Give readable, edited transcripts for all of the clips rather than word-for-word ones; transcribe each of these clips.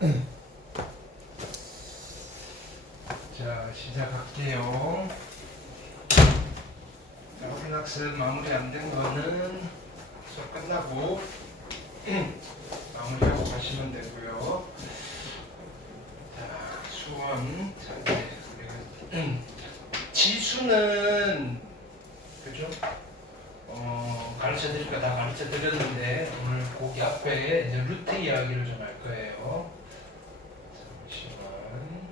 자, 시작할게요. 자, 확인학습 마무리 안 된 거는 수업 끝나고 마무리하고 가시면 되고요. 자, 수원. 자, 이제 우리가 지수는 그죠? 가르쳐 드릴 거 다 가르쳐 드렸는데 오늘 거기 앞에 이제 루트 이야기를 좀 할 거예요. 잠시만.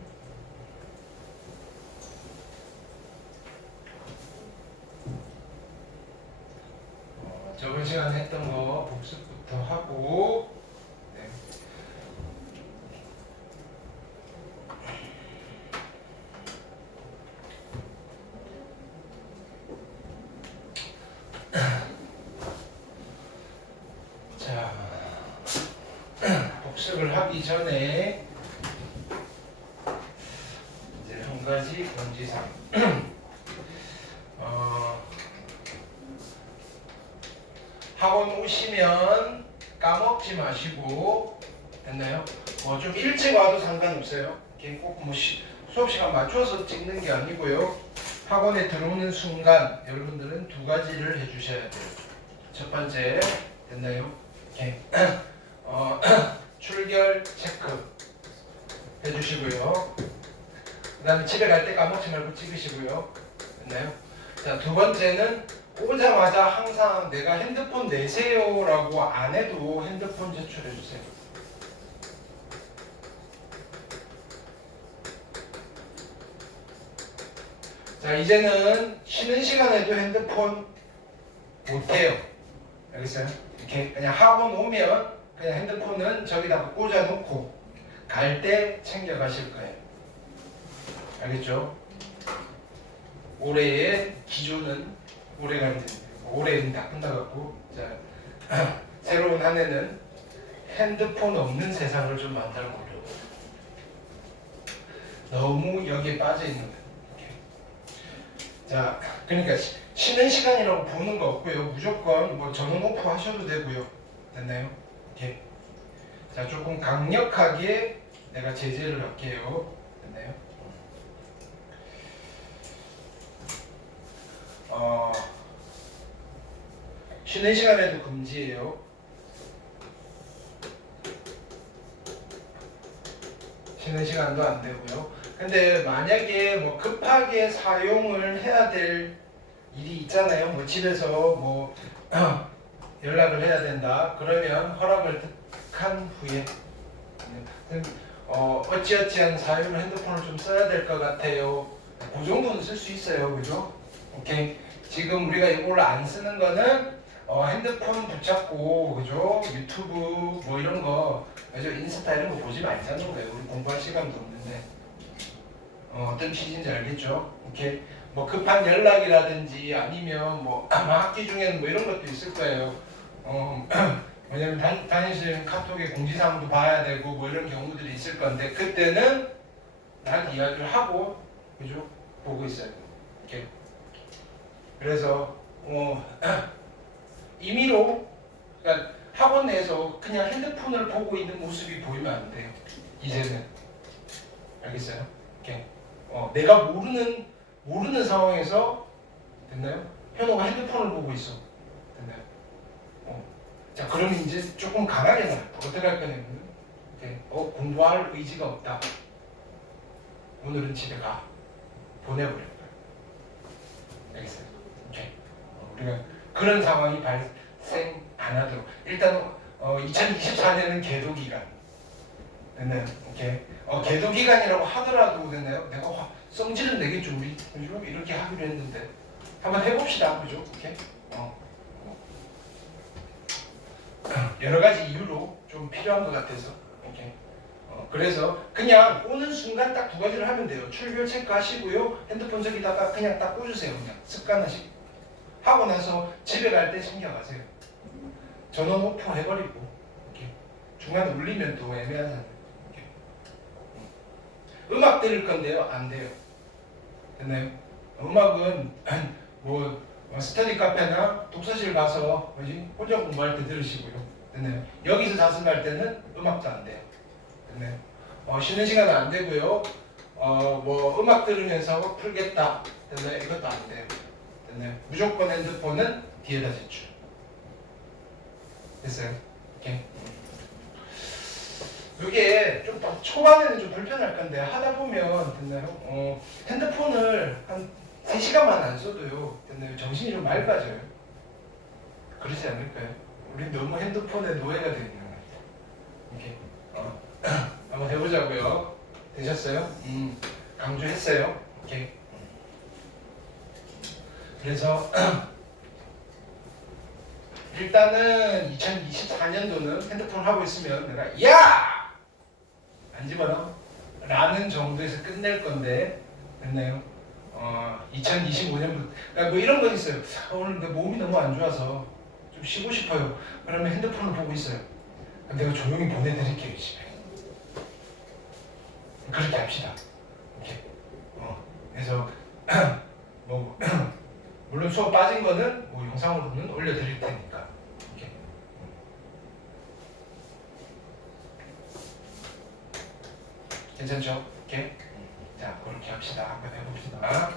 저번 시간에 했던 거 복습부터 하고, 네. 자, 복습을 하기 전에 이제 한 가지 공지사항. 학원 오시면 까먹지 마시고, 됐나요? 좀 일찍 와도 상관없어요. 꼭 뭐 수업 시간 맞춰서 찍는 게 아니고요. 학원에 들어오는 순간 여러분들은 두 가지를 해주셔야 돼요. 첫 번째, 됐나요? 출결 체크 해주시고요. 그 다음에 집에 갈 때 까먹지 말고 찍으시고요. 됐나요? 자, 두 번째는 오자마자 항상 내가 핸드폰 내세요 라고 안 해도 핸드폰 제출해 주세요. 자, 이제는 쉬는 시간에도 핸드폰 못해요. 알겠어요? 이렇게 그냥 학원 오면 그냥 핸드폰은 저기다가 꽂아놓고 갈 때 챙겨 가실 거예요. 알겠죠? 올해의 기조는 올해가 이제 올해는 다 끝나갔고, 자 새로운 한 해는 핸드폰 없는 세상을 좀 만들어 보려고. 너무 여기에 빠져 있는 거예요. 자, 그러니까 쉬는 시간이라고 보는 거 없고요. 무조건 뭐 전원 오프 하셔도 되고요. 됐나요? 이렇게. 자, 조금 강력하게 내가 제재를 할게요. 됐나요? 쉬는 시간에도 금지예요. 쉬는 시간도 안 되고요. 근데 만약에 뭐 급하게 사용을 해야 될 일이 있잖아요. 뭐 집에서 뭐 연락을 해야 된다. 그러면 허락을 득한 후에 어찌어찌한 사유로 핸드폰을 좀 써야 될 것 같아요. 그 정도는 쓸 수 있어요. 그죠? 오케이. 지금 우리가 이걸 안 쓰는 거는 핸드폰 붙잡고, 그죠? 유튜브 뭐 이런 거, 그죠? 인스타 이런 거 보지 말자는 거예요. 우리 공부할 시간도 없는데. 어떤 취지인지 알겠죠? 오케이. 뭐 급한 연락이라든지 아니면 뭐 아마 학기 중에는 뭐 이런 것도 있을 거예요. 왜냐면 담임선생님 카톡에 공지사항도 봐야 되고 뭐 이런 경우들이 있을 건데 그때는 난 이야기를 하고, 그죠? 보고 있어요. 이렇게. 그래서 임의로, 그러니까 학원 내에서 그냥 핸드폰을 보고 있는 모습이 보이면 안 돼요. 이제는. 알겠어요? 이렇게. 내가 모르는 상황에서, 됐나요? 현호가 핸드폰을 보고 있어. 됐나요? 자, 그러면 이제 조금 강하게 나요. 어떻게 할 거냐면, 공부할 의지가 없다. 오늘은 집에 가. 보내버릴 거야. 알겠어요? 오케이. 우리가 그런 상황이 발생 안 하도록. 일단 2024년은 계도 기간. 됐나요? 오케이. 계도 기간이라고 하더라도, 됐나요? 내가 성질은 내겠죠, 우리. 그죠? 이렇게 하기로 했는데 한번 해봅시다. 그죠? 오케이. 여러 가지 이유로 좀 필요한 것 같아서. 오케이. 그래서 그냥 오는 순간 딱 두 가지를 하면 돼요. 출결 체크하시고요. 핸드폰 저기다가 그냥 딱 꽂으세요. 그냥 습관하시고. 하고 나서 집에 갈 때 챙겨가세요. 전원 오프 해버리고. 이렇게. 중간에 울리면 또 애매하잖아요. 이렇게. 음악 들을 건데요. 안 돼요. 됐나요? 음악은 뭐 스터디 카페나 독서실 가서 혼자 공부할 때 들으시고요. 됐나요? 여기서 자습할 때는 음악도 안 돼요. 됐나요? 쉬는 시간은 안 되고요. 뭐 음악 들으면서 풀겠다. 됐나요? 이것도 안 돼요. 됐나요? 무조건 핸드폰은 뒤에다 제출. 됐어요? 오케이. 이게 좀 초반에는 좀 불편할 건데 하다 보면 됐나요? 핸드폰을 한 3시간만 안 써도요. 됐나요? 정신이 좀 맑아져요. 그러지 않을까요? 우리 너무 핸드폰에 노예가 되어 있는 것 같아요. 이렇게 한번 해보자고요. 되셨어요? 강조했어요. 오케이. 그래서 일단은 2024년도는 핸드폰 하고 있으면 내가 야! 안 집어넣어? 라는 정도에서 끝낼 건데 됐나요? 2025년부터 그러니까 뭐 이런 건 있어요. 오늘 내 몸이 너무 안 좋아서 좀 쉬고 싶어요. 그러면 핸드폰을 보고 있어요. 내가 조용히 보내드릴게요 집에. 그렇게 합시다. 이렇게. 그래서 뭐 물론 수업 빠진 거는 뭐 영상으로는 올려드릴 테니까. 이렇게. 괜찮죠? 이렇게. 자, 그렇게 합시다. 한번 해봅시다.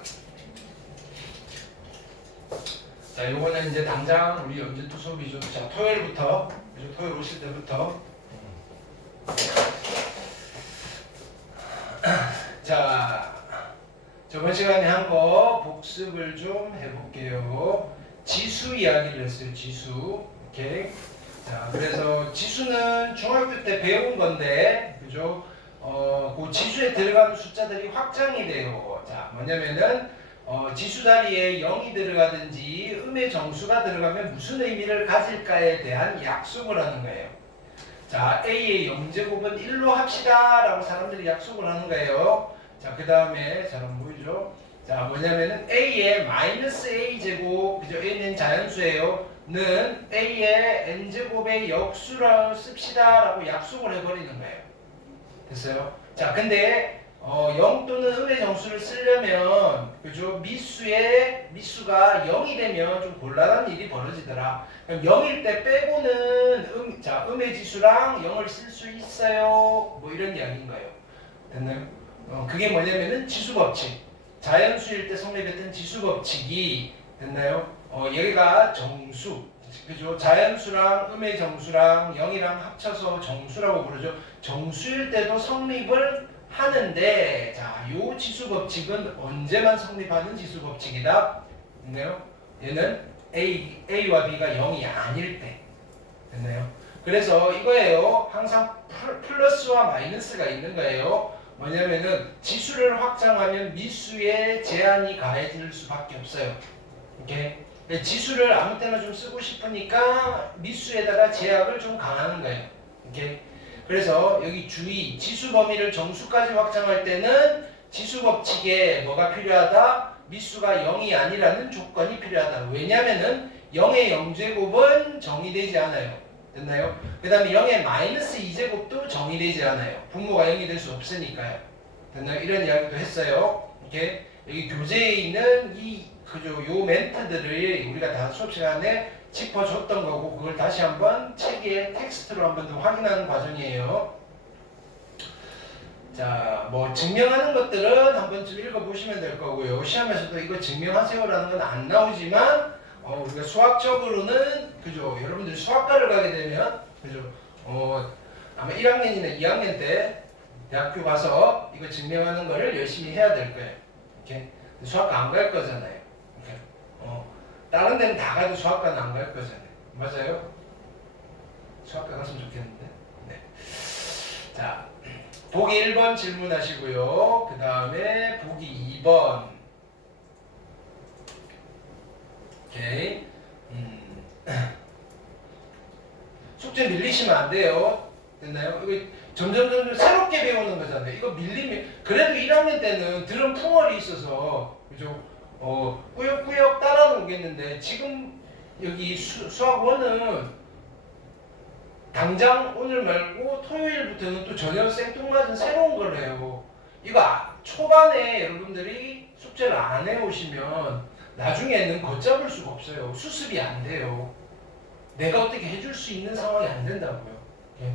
자, 요거는 이제 당장 우리 언제부터 수업이죠? 자, 토요일부터, 그죠? 토요일 오실 때부터. 자, 저번 시간에 한 거 복습을 좀 해볼게요. 지수 이야기를 했어요. 지수. 오케이. 자, 그래서 지수는 중학교 때 배운 건데, 그죠? 그 지수에 들어가는 숫자들이 확장이 돼요. 자, 뭐냐면은 지수 자리에 0이 들어가든지 음의 정수가 들어가면 무슨 의미를 가질까에 대한 약속을 하는 거예요. 자, A의 0제곱은 1로 합시다 라고 사람들이 약속을 하는 거예요. 자, 그 다음에 잘 안 보이죠? 자, 뭐냐면은 A의 마이너스 A제곱, 그죠? A는 자연수예요. 는 A의 N제곱의 역수라고 씁시다 라고 약속을 해버리는 거예요. 됐어요? 자, 근데 0 또는 음의 정수를 쓰려면 그죠? 미수가 0이 되면 좀 곤란한 일이 벌어지더라. 그럼 0일 때 빼고는 음의 지수랑 0을 쓸 수 있어요. 뭐 이런 이야기인 거예요. 됐나요? 그게 뭐냐면은 지수법칙. 자연수일 때 성립했던 지수법칙이 됐나요? 여기가 정수. 그죠? 자연수랑 음의 정수랑 0이랑 합쳐서 정수라고 부르죠. 정수일 때도 성립을 하는데, 자, 요 지수 법칙은 언제만 성립하는 지수 법칙이다? 됐나요? 얘는 A와 B가 0이 아닐 때. 됐나요? 그래서 이거예요. 항상 플러스와 마이너스가 있는 거예요. 뭐냐면은 지수를 확장하면 미수에 제한이 가해질 수밖에 없어요. 오케이? 지수를 아무 때나 좀 쓰고 싶으니까 미수에다가 제약을 좀 강하는 거예요. 오케이? 그래서 여기 주의, 지수 범위를 정수까지 확장할 때는 지수 법칙에 뭐가 필요하다? 미수가 0이 아니라는 조건이 필요하다. 왜냐면은 0의 0제곱은 정의되지 않아요. 됐나요? 그 다음에 0의 마이너스 2제곱도 정의되지 않아요. 분모가 0이 될 수 없으니까요. 됐나요? 이런 이야기도 했어요. 이렇게 여기 교재에 있는 요 멘트들을 우리가 다 수업 시간에 짚어줬던 거고, 그걸 다시 한번 책에 텍스트로 한번 더 확인하는 과정이에요. 자, 뭐 증명하는 것들은 한 번쯤 읽어보시면 될 거고요. 시험에서도 이거 증명하세요라는 건 안 나오지만 우리가 수학적으로는 그죠? 여러분들이 수학과를 가게 되면 그죠? 아마 1학년이나 2학년 때 대학교 가서 이거 증명하는 거를 열심히 해야 될 거예요. 이렇게 수학과 안 갈 거잖아요. 이렇게. 다른 데는 다 가도 수학과는 안 갈 거잖아요. 맞아요? 수학과 갔으면 좋겠는데. 네. 자, 보기 1번 질문하시고요. 그 다음에 보기 2번. 오케이. 숙제 밀리시면 안 돼요. 됐나요? 이거 점점 새롭게 배우는 거잖아요. 이거 밀리면 그래도 1학년 때는 들은 풍월이 있어서 그죠? 꾸역꾸역 따라 놓겠는데 지금 여기 수학 1은 당장 오늘 말고 토요일부터는 또 전혀 생뚱맞은 새로운 걸 해요. 이거 초반에 여러분들이 숙제를 안 해오시면 나중에는 걷잡을 수가 없어요. 수습이 안 돼요. 내가 어떻게 해줄 수 있는 상황이 안 된다고요. 예.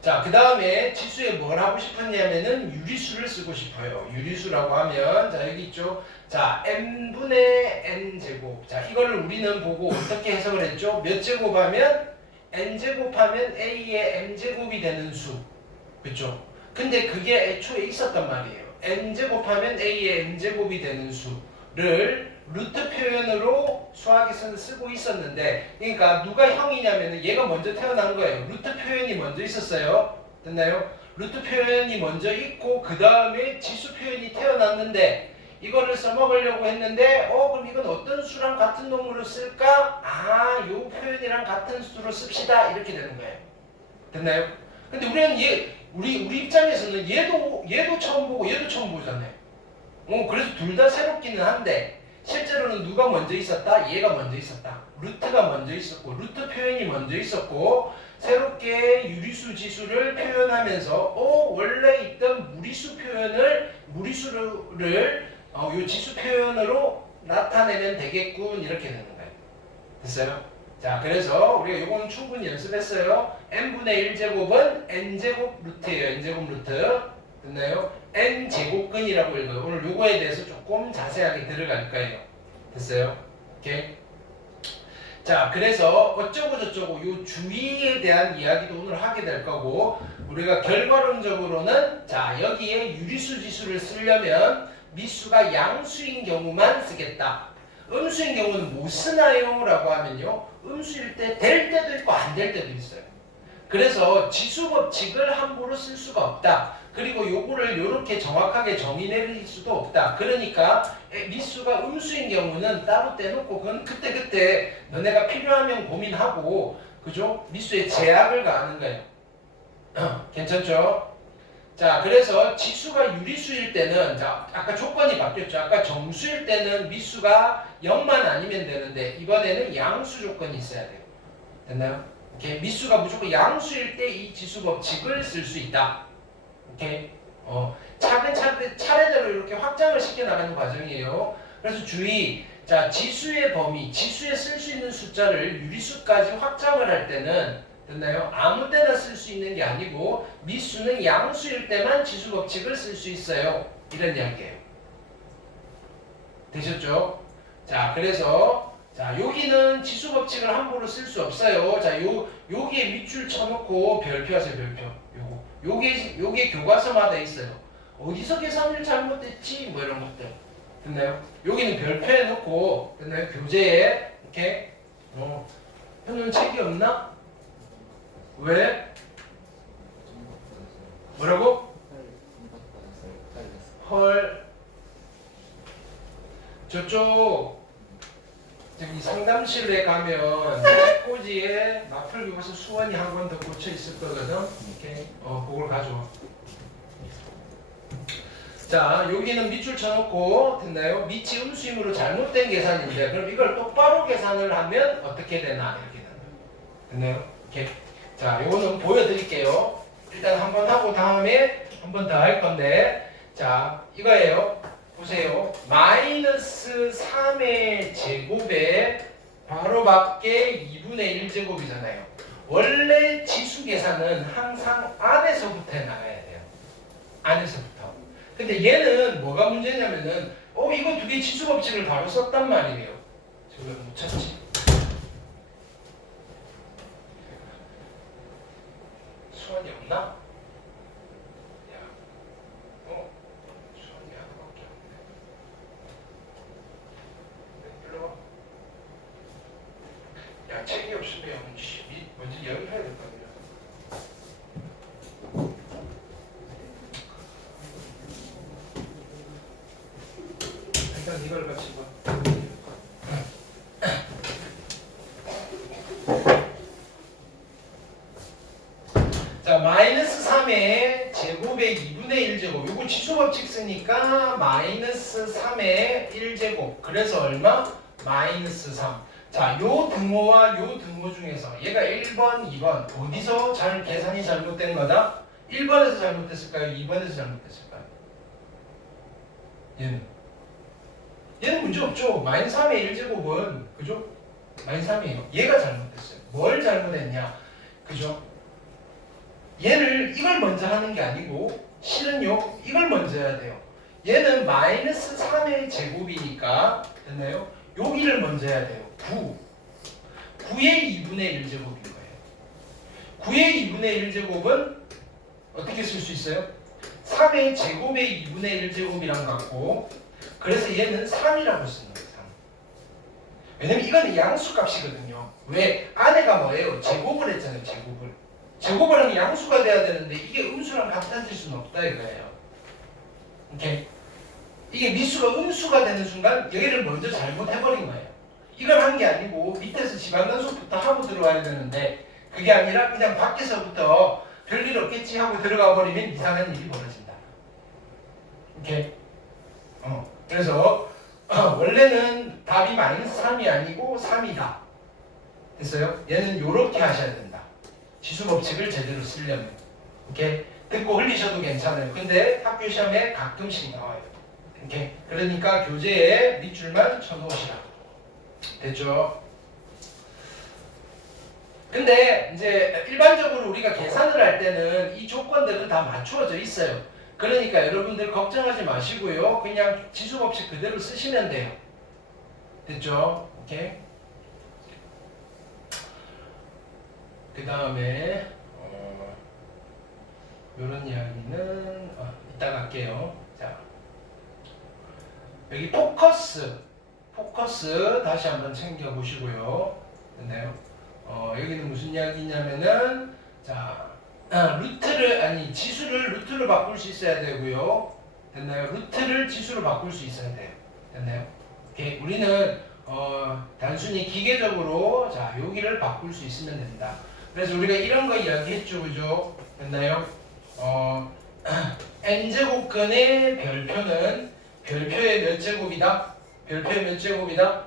자, 그 다음에 지수에 뭘 하고 싶었냐면은 유리수를 쓰고 싶어요. 유리수라고 하면 자 여기 있죠. 자 n분의 n제곱. 자 이거를 우리는 보고 어떻게 해석을 했죠? 몇 제곱하면 n제곱하면 a의 m제곱이 되는 수. 그렇죠? 근데 그게 애초에 있었단 말이에요. n제곱하면 a의 m제곱이 되는 수를 루트 표현으로 수학에서는 쓰고 있었는데, 그러니까 누가 형이냐면 얘가 먼저 태어난 거예요. 루트 표현이 먼저 있었어요. 됐나요? 루트 표현이 먼저 있고 그 다음에 지수 표현이 태어났는데 이거를 써먹으려고 했는데 그럼 이건 어떤 수랑 같은 놈으로 쓸까? 요 표현이랑 같은 수로 씁시다. 이렇게 되는 거예요. 됐나요? 근데 우리는 우리 입장에서는 얘도 처음 보고 얘도 처음 보잖아요. 그래서 둘 다 새롭기는 한데 실제로는 누가 먼저 있었다? 얘가 먼저 있었다. 루트가 먼저 있었고 루트 표현이 먼저 있었고 새롭게 유리수 지수를 표현하면서 원래 있던 무리수를 요 지수 표현으로 나타내면 되겠군 이렇게 되는 거예요. 됐어요? 자, 그래서 우리가 요거는 충분히 연습했어요. n분의 1제곱은 n제곱 루트예요. n제곱 루트. 됐나요? n제곱근이라고 읽어요. 오늘 요거에 대해서 조금 자세하게 들어갈 거예요. 됐어요? 오케이? 자, 그래서 어쩌고 저쩌고 요 주의에 대한 이야기도 오늘 하게 될 거고, 우리가 결과론적으로는 자 여기에 유리수 지수를 쓰려면 미수가 양수인 경우만 쓰겠다. 음수인 경우는 못 쓰나요? 라고 하면요, 음수일 때 될 때도 있고 안 될 때도 있어요. 그래서 지수 법칙을 함부로 쓸 수가 없다. 그리고 요거를 이렇게 정확하게 정의 내릴 수도 없다. 그러니까 미수가 음수인 경우는 따로 떼놓고 그건 그때 너네가 필요하면 고민하고, 그죠? 미수의 제약을 가하는 거예요. 괜찮죠? 자, 그래서 지수가 유리수일 때는, 자, 아까 조건이 바뀌었죠. 아까 정수일 때는 미수가 0만 아니면 되는데 이번에는 양수 조건이 있어야 돼요. 됐나요? 오케이. 미수가 무조건 양수일 때 이 지수 법칙을 쓸 수 있다. 오케이. 차례대로 이렇게 확장을 시켜 나가는 과정이에요. 그래서 주의. 자, 지수의 범위, 지수에 쓸 수 있는 숫자를 유리수까지 확장을 할 때는, 됐나요? 아무 때나 쓸 수 있는 게 아니고 미수는 양수일 때만 지수 법칙을 쓸 수 있어요. 이런 이야기예요. 되셨죠? 자, 그래서 자, 여기는 지수 법칙을 함부로 쓸 수 없어요. 자, 여기에 밑줄 쳐놓고 별표 하세요, 별표. 요게 교과서마다 있어요. 어디서 계산을 잘못했지? 뭐 이런 것들. 됐나요? 여기는 별표에 놓고, 됐나요? 교재에, 이렇게. 현우는 책이 없나? 왜? 뭐라고? 헐. 저쪽 저기 상담실에 가면 책꽂이에 마플 교과서 수원이 한 권 더 꽂혀 있을 거거든. 이렇게 그걸 가져와. 자, 여기는 밑줄 쳐놓고, 됐나요? 밑이 음수임으로 잘못된 계산인데 그럼 이걸 똑바로 계산을 하면 어떻게 되나 이렇게 되나. 됐나요? 이렇게. 자, 요거는 보여드릴게요. 일단 한번 하고 다음에 한 번 더 할 건데, 자, 이거예요. 보세요. 마이너스 3의 제곱에 바로 밖에 2분의 1제곱이잖아요. 원래 지수 계산은 항상 안에서부터 나가야 돼요. 안에서부터. 근데 얘는 뭐가 문제냐면은 이거 두 개 지수 법칙을 바로 썼단 말이에요. 저걸 못 찾지. 수완이 없나? 야, 책이 없으면 먼저 연습해야 될 거 아니야. 일단 이걸 같이 봐. 자, 마이너스 3의 제곱의 2분의 1제곱. 요거 지수 법칙 쓰니까 마이너스 3의 1제곱. 그래서 얼마? 마이너스 3. 자, 요 등호와 요 등호 중에서 얘가 1번, 2번 어디서 계산이 잘못된 거다? 1번에서 잘못됐을까요? 2번에서 잘못됐을까요? 얘는 문제 없죠. 마이너스 3의 1제곱은, 그죠? 마이너스 3이에요. 얘가 잘못됐어요. 뭘 잘못했냐? 그죠? 얘를 이걸 먼저 하는 게 아니고 실은요 이걸 먼저 해야 돼요. 얘는 마이너스 3의 제곱이니까 됐나요? 여기를 먼저 해야 돼요. 9의 2분의 1제곱인 거예요. 9의 2분의 1제곱은 어떻게 쓸 수 있어요? 3의 제곱의 2분의 1제곱이랑 같고 그래서 얘는 3이라고 쓰는 거예요. 3. 왜냐면 이거는 양수값이거든요. 왜? 안에가 뭐예요? 제곱을 했잖아요. 제곱을 하면 양수가 돼야 되는데 이게 음수랑 같아질 수는 없다 이거예요. 오케이? 이게 미수가 음수가 되는 순간 여기를 먼저 잘못해버린 거예요. 이걸 한 게 아니고 밑에서 집안단속부터 하고 들어와야 되는데 그게 아니라 그냥 밖에서부터 별일 없겠지 하고 들어가 버리면 이상한 일이 벌어진다. 오케이? 그래서 원래는 답이 마이너스 3이 아니고 3이다. 됐어요? 얘는 요렇게 하셔야 된다. 지수법칙을 제대로 쓰려면. 오케이? 듣고 흘리셔도 괜찮아요. 근데 학교 시험에 가끔씩 나와요. 오케이? 그러니까 교재에 밑줄만 쳐놓으시라. 됐죠? 근데 이제 일반적으로 우리가 계산을 할 때는 이 조건들은 다 맞추어져 있어요. 그러니까 여러분들 걱정하지 마시고요. 그냥 지수법칙 그대로 쓰시면 돼요. 됐죠? 오케이? 그 다음에 이런 이야기는 이따가 할게요. 자, 여기 포커스 다시 한번 챙겨 보시고요. 됐나요? 여기는 무슨 이야기냐면은 자, 지수를 루트로 바꿀 수 있어야 되고요. 됐나요? 루트를 지수로 바꿀 수 있어야 돼요. 됐나요? 오케이. 우리는 단순히 기계적으로 자, 여기를 바꿀 수 있으면 된다. 그래서 우리가 이런 거 이야기했죠. 그죠? 됐나요? n제곱근의 별표는 별표의 몇 제곱이다? 별표의 몇 제곱이다?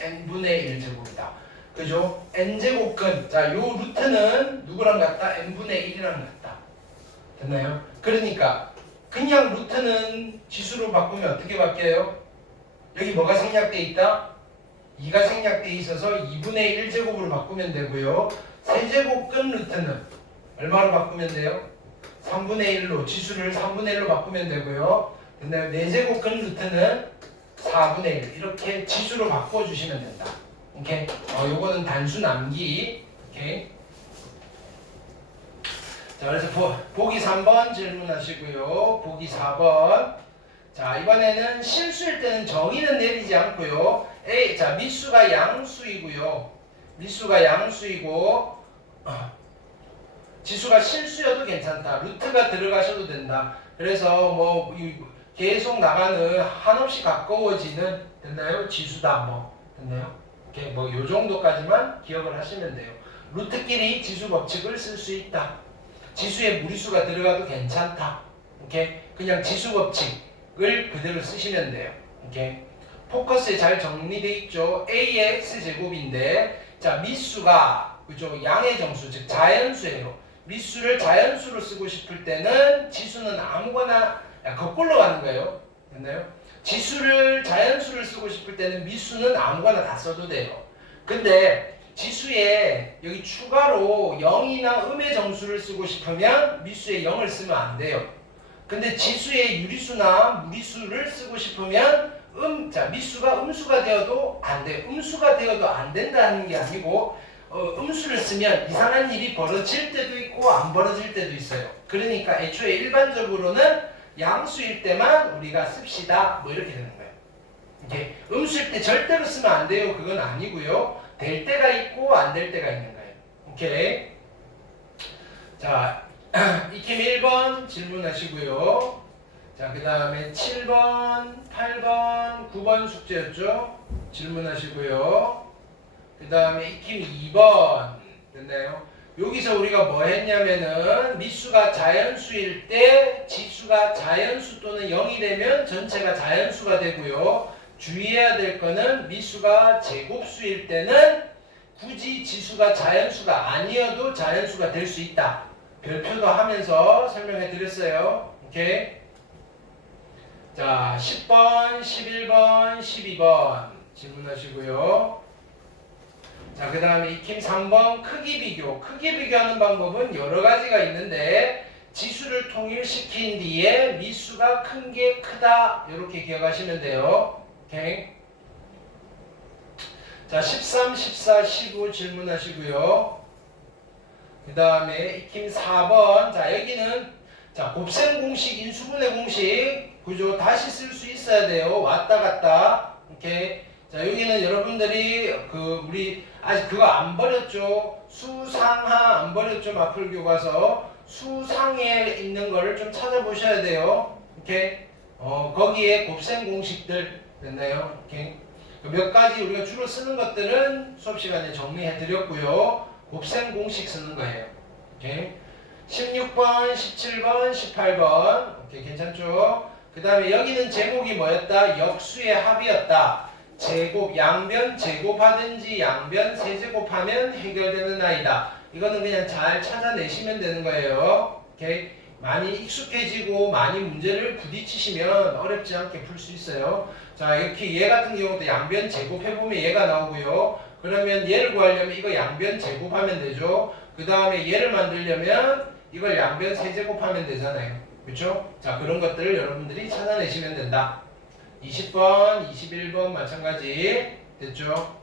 n분의 1제곱이다. 그죠? n제곱근. 자, 요 루트는 누구랑 같다? n분의 1이랑 같다. 됐나요? 그러니까 그냥 루트는 지수로 바꾸면 어떻게 바뀌어요? 여기 뭐가 생략돼 있다? 2가 생략돼 있어서 2분의 1제곱으로 바꾸면 되고요. 세제곱근 루트는 얼마로 바꾸면 돼요? 3분의 1로 지수를 3분의 1로 바꾸면 되고요. 됐나요? 4제곱근 루트는 4분의 1 이렇게 지수로 바꿔주시면 된다. 오케이? 요거는 단순 암기. 오케이? 자, 그래서 보기 3번 질문하시고요. 보기 4번. 자, 이번에는 실수일 때는 정의는 내리지 않고요. 자, 미수가 양수이고요. 미수가 양수이고 지수가 실수여도 괜찮다. 루트가 들어가셔도 된다. 그래서 뭐 계속 나가는 한없이 가까워지는 됐나요? 지수다. 뭐 됐나요? 이렇게 뭐 요 정도까지만 기억을 하시면 돼요. 루트끼리 지수 법칙을 쓸 수 있다. 지수에 무리수가 들어가도 괜찮다. 오케이? 그냥 지수 법칙을 그대로 쓰시면 돼요. 오케이? 포커스에 잘 정리돼 있죠. A의 X제곱인데 자, 미수가 그죠? 양의 정수, 즉 자연수예요. 미수를 자연수로 쓰고 싶을 때는 지수는 아무거나 거꾸로 가는 거예요. 됐나요? 지수를 자연수를 쓰고 싶을 때는 미수는 아무거나 다 써도 돼요. 근데 지수에 여기 추가로 0이나 음의 정수를 쓰고 싶으면 미수에 0을 쓰면 안 돼요. 근데 지수에 유리수나 무리수를 쓰고 싶으면 자, 미수가 음수가 되어도 안 돼요. 음수가 되어도 안 된다는 게 아니고 음수를 쓰면 이상한 일이 벌어질 때도 있고 안 벌어질 때도 있어요. 그러니까 애초에 일반적으로는 양수일 때만 우리가 씁시다. 뭐 이렇게 되는 거예요. 이게 음수일 때 절대로 쓰면 안 돼요. 그건 아니고요. 될 때가 있고 안 될 때가 있는 거예요. 오케이. 자, 익힘 1번 질문하시고요. 자, 그 다음에 7번, 8번, 9번 숙제였죠? 질문하시고요. 그 다음에 익힘 2번 됐나요? 여기서 우리가 뭐 했냐면은 미수가 자연수일 때 지수가 자연수 또는 0이 되면 전체가 자연수가 되고요. 주의해야 될 거는 미수가 제곱수일 때는 굳이 지수가 자연수가 아니어도 자연수가 될 수 있다. 별표도 하면서 설명해 드렸어요. 오케이? 자, 10번, 11번, 12번 질문하시고요. 자, 그 다음에 익힘 3번 크기 비교. 크기 비교하는 방법은 여러 가지가 있는데 지수를 통일시킨 뒤에 미수가 큰 게 크다. 이렇게 기억하시면 돼요. 오케이. 자, 13, 14, 15 질문하시고요. 그 다음에 익힘 4번. 자, 여기는 자, 곱셈 공식, 인수분해 공식. 그죠? 다시 쓸 수 있어야 돼요. 왔다 갔다. 오케이. 자, 여기는 여러분들이 우리 아직 그거 안 버렸죠? 수상하 안 버렸죠? 마플 교과서. 수상에 있는 거를 좀 찾아보셔야 돼요. 오케이. 거기에 곱셈 공식들 됐나요? 오케이. 몇 가지 우리가 주로 쓰는 것들은 수업 시간에 정리해 드렸고요. 곱셈 공식 쓰는 거예요. 오케이. 16번, 17번, 18번. 오케이, 괜찮죠? 그 다음에 여기는 제곱이 뭐였다? 역수의 합이었다. 제곱, 양변 제곱하든지 양변 세제곱하면 해결되는 아이다. 이거는 그냥 잘 찾아내시면 되는 거예요. 오케이? 많이 익숙해지고 많이 문제를 부딪히시면 어렵지 않게 풀 수 있어요. 자, 이렇게 얘 같은 경우도 양변 제곱해보면 얘가 나오고요. 그러면 얘를 구하려면 이거 양변 제곱하면 되죠. 그 다음에 얘를 만들려면 이걸 양변 세제곱하면 되잖아요. 그렇죠? 자, 그런 것들을 여러분들이 찾아내시면 된다. 20번, 21번 마찬가지 됐죠?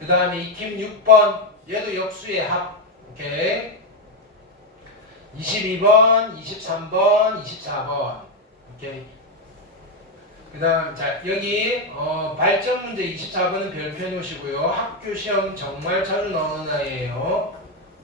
그 다음에 익힘 6번 얘도 역수의 합. 오케이. 22번, 23번, 24번. 오케이. 그 다음 자 여기 발전 문제 24번은 별표 놓으시고요. 학교 시험 정말 자주 나오는 아이예요.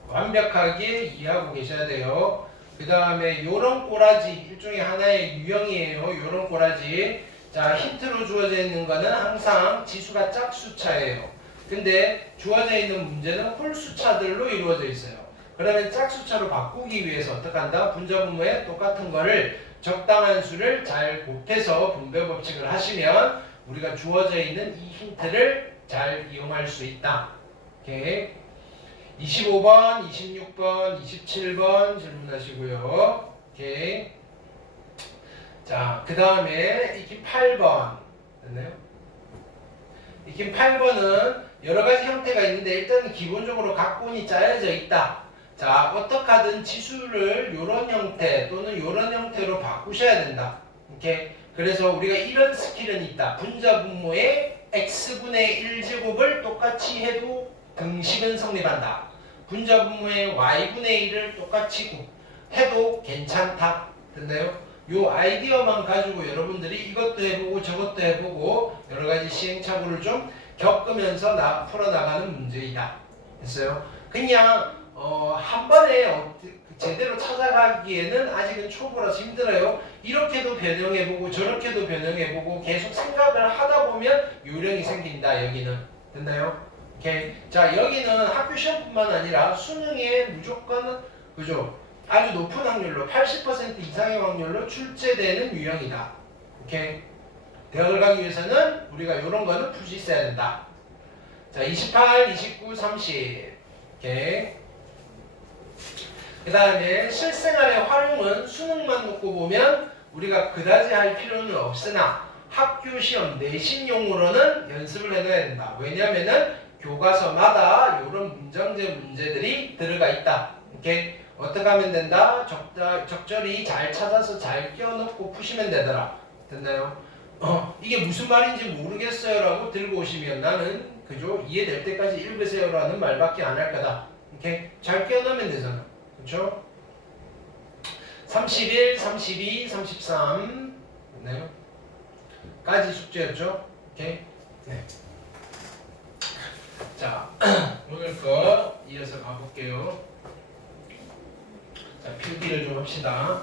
완벽하게 이해하고 계셔야 돼요. 그 다음에 요런 꼬라지 일종의 하나의 유형이에요. 요런 꼬라지. 자, 힌트로 주어져 있는 거는 항상 지수가 짝수차예요. 근데 주어져 있는 문제는 홀수차들로 이루어져 있어요. 그러면 짝수차로 바꾸기 위해서 어떻게 한다? 분자분모에 똑같은 거를 적당한 수를 잘 곱해서 분배 법칙을 하시면 우리가 주어져 있는 이 힌트를 잘 이용할 수 있다. 오케이. 25번, 26번, 27번 질문하시고요. 오케이. 자, 그 다음에 익힘 8번. 됐나요? 익힘 8번은 여러 가지 형태가 있는데 일단 기본적으로 각본이 짜여져 있다. 자, 어떻게 하든 지수를 요런 형태 또는 요런 형태로 바꾸셔야 된다. 오케이. 그래서 우리가 이런 스킬은 있다. 분자분모의 x분의 1제곱을 똑같이 해도 등식은 성립한다. 분자분모의 y분의 1을 똑같이 해도 괜찮다. 됐나요? 요 아이디어만 가지고 여러분들이 이것도 해보고 저것도 해보고 여러 가지 시행착오를 좀 겪으면서 풀어나가는 문제이다. 됐어요? 그냥 한 번에 제대로 찾아가기에는 아직은 초보라서 힘들어요. 이렇게도 변형해보고 저렇게도 변형해보고 계속 생각을 하다 보면 요령이 생긴다. 여기는 됐나요? 오케이. 자, 여기는 학교 시험뿐만 아니라 수능에 무조건 그죠? 아주 높은 확률로 80% 이상의 확률로 출제되는 유형이다. 오케이. 대학을 가기 위해서는 우리가 이런 거는 풀 수 있어야 된다. 자, 28, 29, 30. 오케이. 그 다음에 실생활의 활용은 수능만 놓고 보면 우리가 그다지 할 필요는 없으나 학교 시험 내신용으로는 연습을 해둬야 된다. 왜냐면은 교과서마다 이런 문장제 문제들이 들어가 있다. 오케이. 어떻게 하면 된다? 적절히 잘 찾아서 잘 끼워넣고 푸시면 되더라. 됐나요? 이게 무슨 말인지 모르겠어요 라고 들고 오시면 나는 그죠? 이해될 때까지 읽으세요 라는 말밖에 안 할 거다. 오케이? 잘 끼워넣으면 되잖아. 그쵸? 31, 32, 33 됐나요? 까지 숙제였죠? 오케이? 네. 자, 오늘 거 이어서 가볼게요. 자, 필기를 좀 합시다.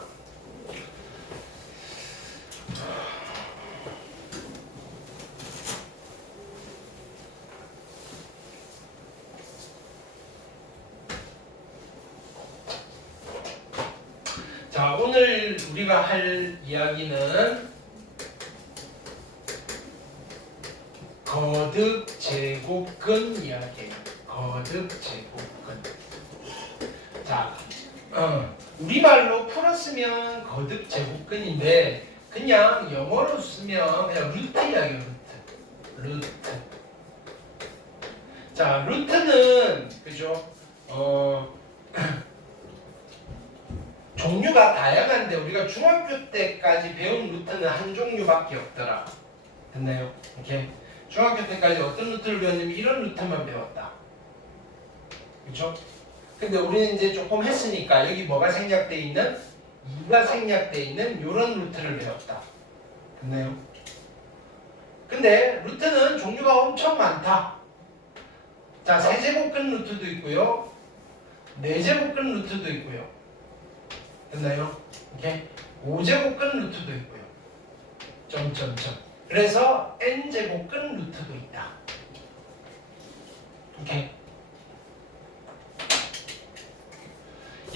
자, 오늘 우리가 할 이야기는 거듭 제곱근 이야기예요. 거듭 제곱근. 자, 우리말로 풀었으면 거듭 제곱근인데 그냥 영어로 쓰면 그냥 루트 이야기예요. 루트. 자, 자, 루트는 그죠? 종류가 다양한데 우리가 중학교 때까지 배운 루트는 한 종류밖에 없더라. 됐나요? 이렇게 중학교 때까지 어떤 루트를 배웠냐면 이런 루트만 배웠다. 그렇죠? 근데 우리는 이제 조금 했으니까 여기 뭐가 생략되어 있는 2가 생략되어 있는 이런 루트를 배웠다. 됐나요? 근데 루트는 종류가 엄청 많다. 자, 세제곱근 루트도 있고요. 네제곱근 루트도 있고요. 됐나요? 이렇게 5제곱근 루트도 있고요. 점점점. 그래서 n제곱근 루트도 있다. 오케이.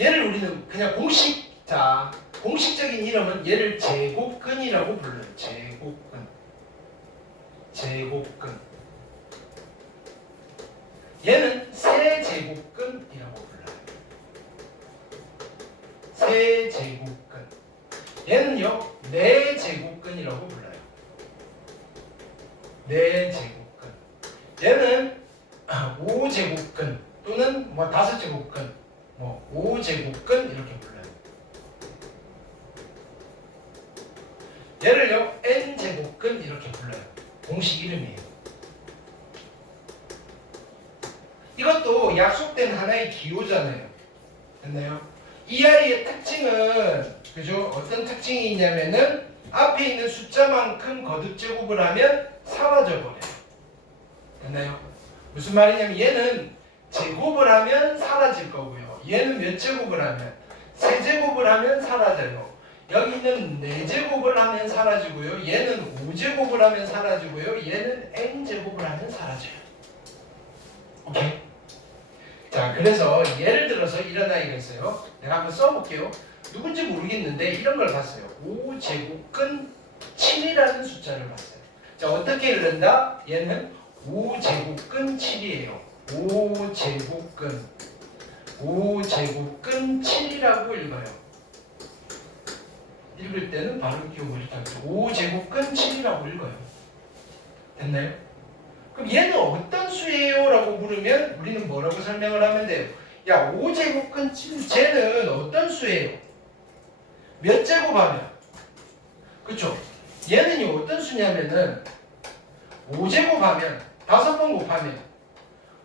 얘를 우리는 그냥 공식적인 이름은 얘를 제곱근이라고 불러요. 제곱근. 얘는 세제곱근이라고 불러요. 세제곱근. 얘는요, 네제곱근이라고 불러요. 네제곱근. 얘는 5제곱근 또는 5제곱근, 5제곱근 이렇게 불러요. 얘를요, n제곱근 이렇게 불러요. 공식 이름이에요. 이것도 약속된 하나의 기호잖아요. 됐나요? 이 아이의 특징은 그죠? 어떤 특징이 있냐면은 앞에 있는 숫자만큼 거듭 제곱을 하면 사라져 버려요. 됐나요? 무슨 말이냐면 얘는 제곱을 하면 사라질 거고요. 얘는 몇 제곱을 하면? 세제곱을 하면 사라져요. 여기는 4제곱을 하면 사라지고요. 얘는 5제곱을 하면 사라지고요. 얘는 n제곱을 하면 사라져요. 오케이? 자, 그래서 예를 들어서 이런 아이가 있어요. 내가 한번 써볼게요. 누군지 모르겠는데 이런 걸 봤어요. 5제곱근 7이라는 숫자를 봤어요. 자, 어떻게 읽는다? 얘는 5제곱근 7이에요. 5제곱근 7이라고 읽어요. 읽을 때는 발음 기억을 이렇게 하죠. 5제곱근 7이라고 읽어요. 됐나요? 그럼 얘는 어떤 수예요? 라고 물으면 우리는 뭐라고 설명을 하면 돼요? 야, 5제곱근 7, 쟤는 어떤 수예요? 몇 제곱하면? 그쵸? 얘는요, 어떤 수냐면은 5제곱하면 5번 곱하면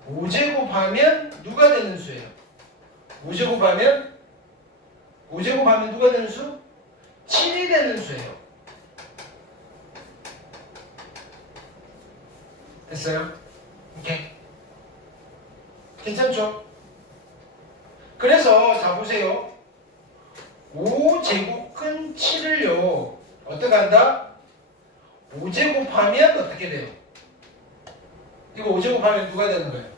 5제곱하면 누가 되는 수예요? 5제곱하면 누가 되는 수? 7이 되는 수예요. 됐어요? 오케이. 괜찮죠? 그래서 자 보세요. 5제곱근 7을요 어떻게 한다? 5제곱하면 어떻게 돼요? 이거 5제곱하면 누가 되는 거예요?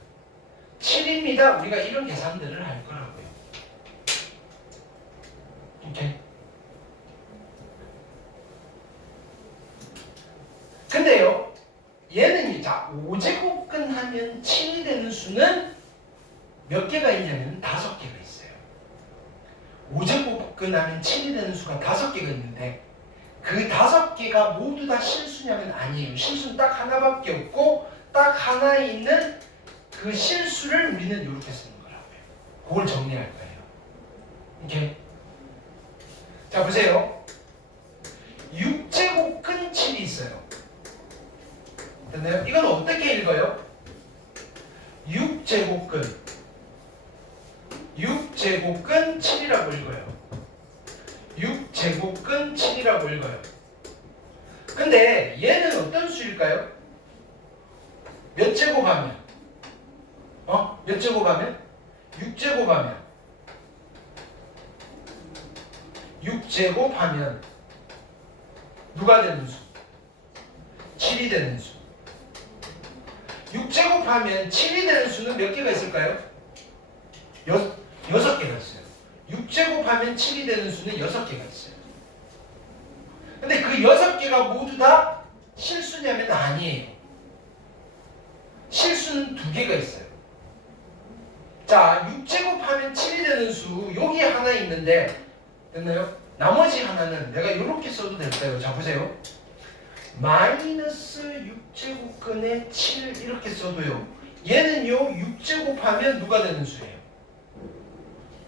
7입니다. 우리가 이런 계산들을 할 거라고요. 오케이. 근데요, 얘는 자 5제곱근 하면 7이 되는 수는 몇 개가 있냐면 5개가 있어요. 5제곱근 하면 7이 되는 수가 5개가 있는데 그 5개가 모두 다 실수냐면 아니에요. 실수는 딱 하나밖에 없고 딱 하나에 있는 그 실수를 우리는 이렇게 쓰는 거라고요. 그걸 정리할 거예요. 오케이? 자 보세요. 6제곱근 7이 있어요. 됐나요? 이건 어떻게 읽어요? 6제곱근 7이라고 읽어요. 6제곱근 7이라고 읽어요. 근데 얘는 어떤 수일까요? 몇 제곱하면? 몇 제곱하면? 6제곱하면 6제곱하면 누가 되는 수? 7이 되는 수. 6제곱하면 7이 되는 수는 몇 개가 있을까요? 6개가 있어요. 6제곱하면 7이 되는 수는 6개가 있어요. 근데 그 6개가 모두 다 실수냐면 아니에요. 실수는 2개가 있어요. 자, 6제곱하면 7이 되는 수 여기 하나 있는데 됐나요? 나머지 하나는 내가 이렇게 써도 될까요? 자, 보세요. 마이너스 6제곱근에 7 이렇게 써도요. 얘는요 6제곱하면 누가 되는 수예요?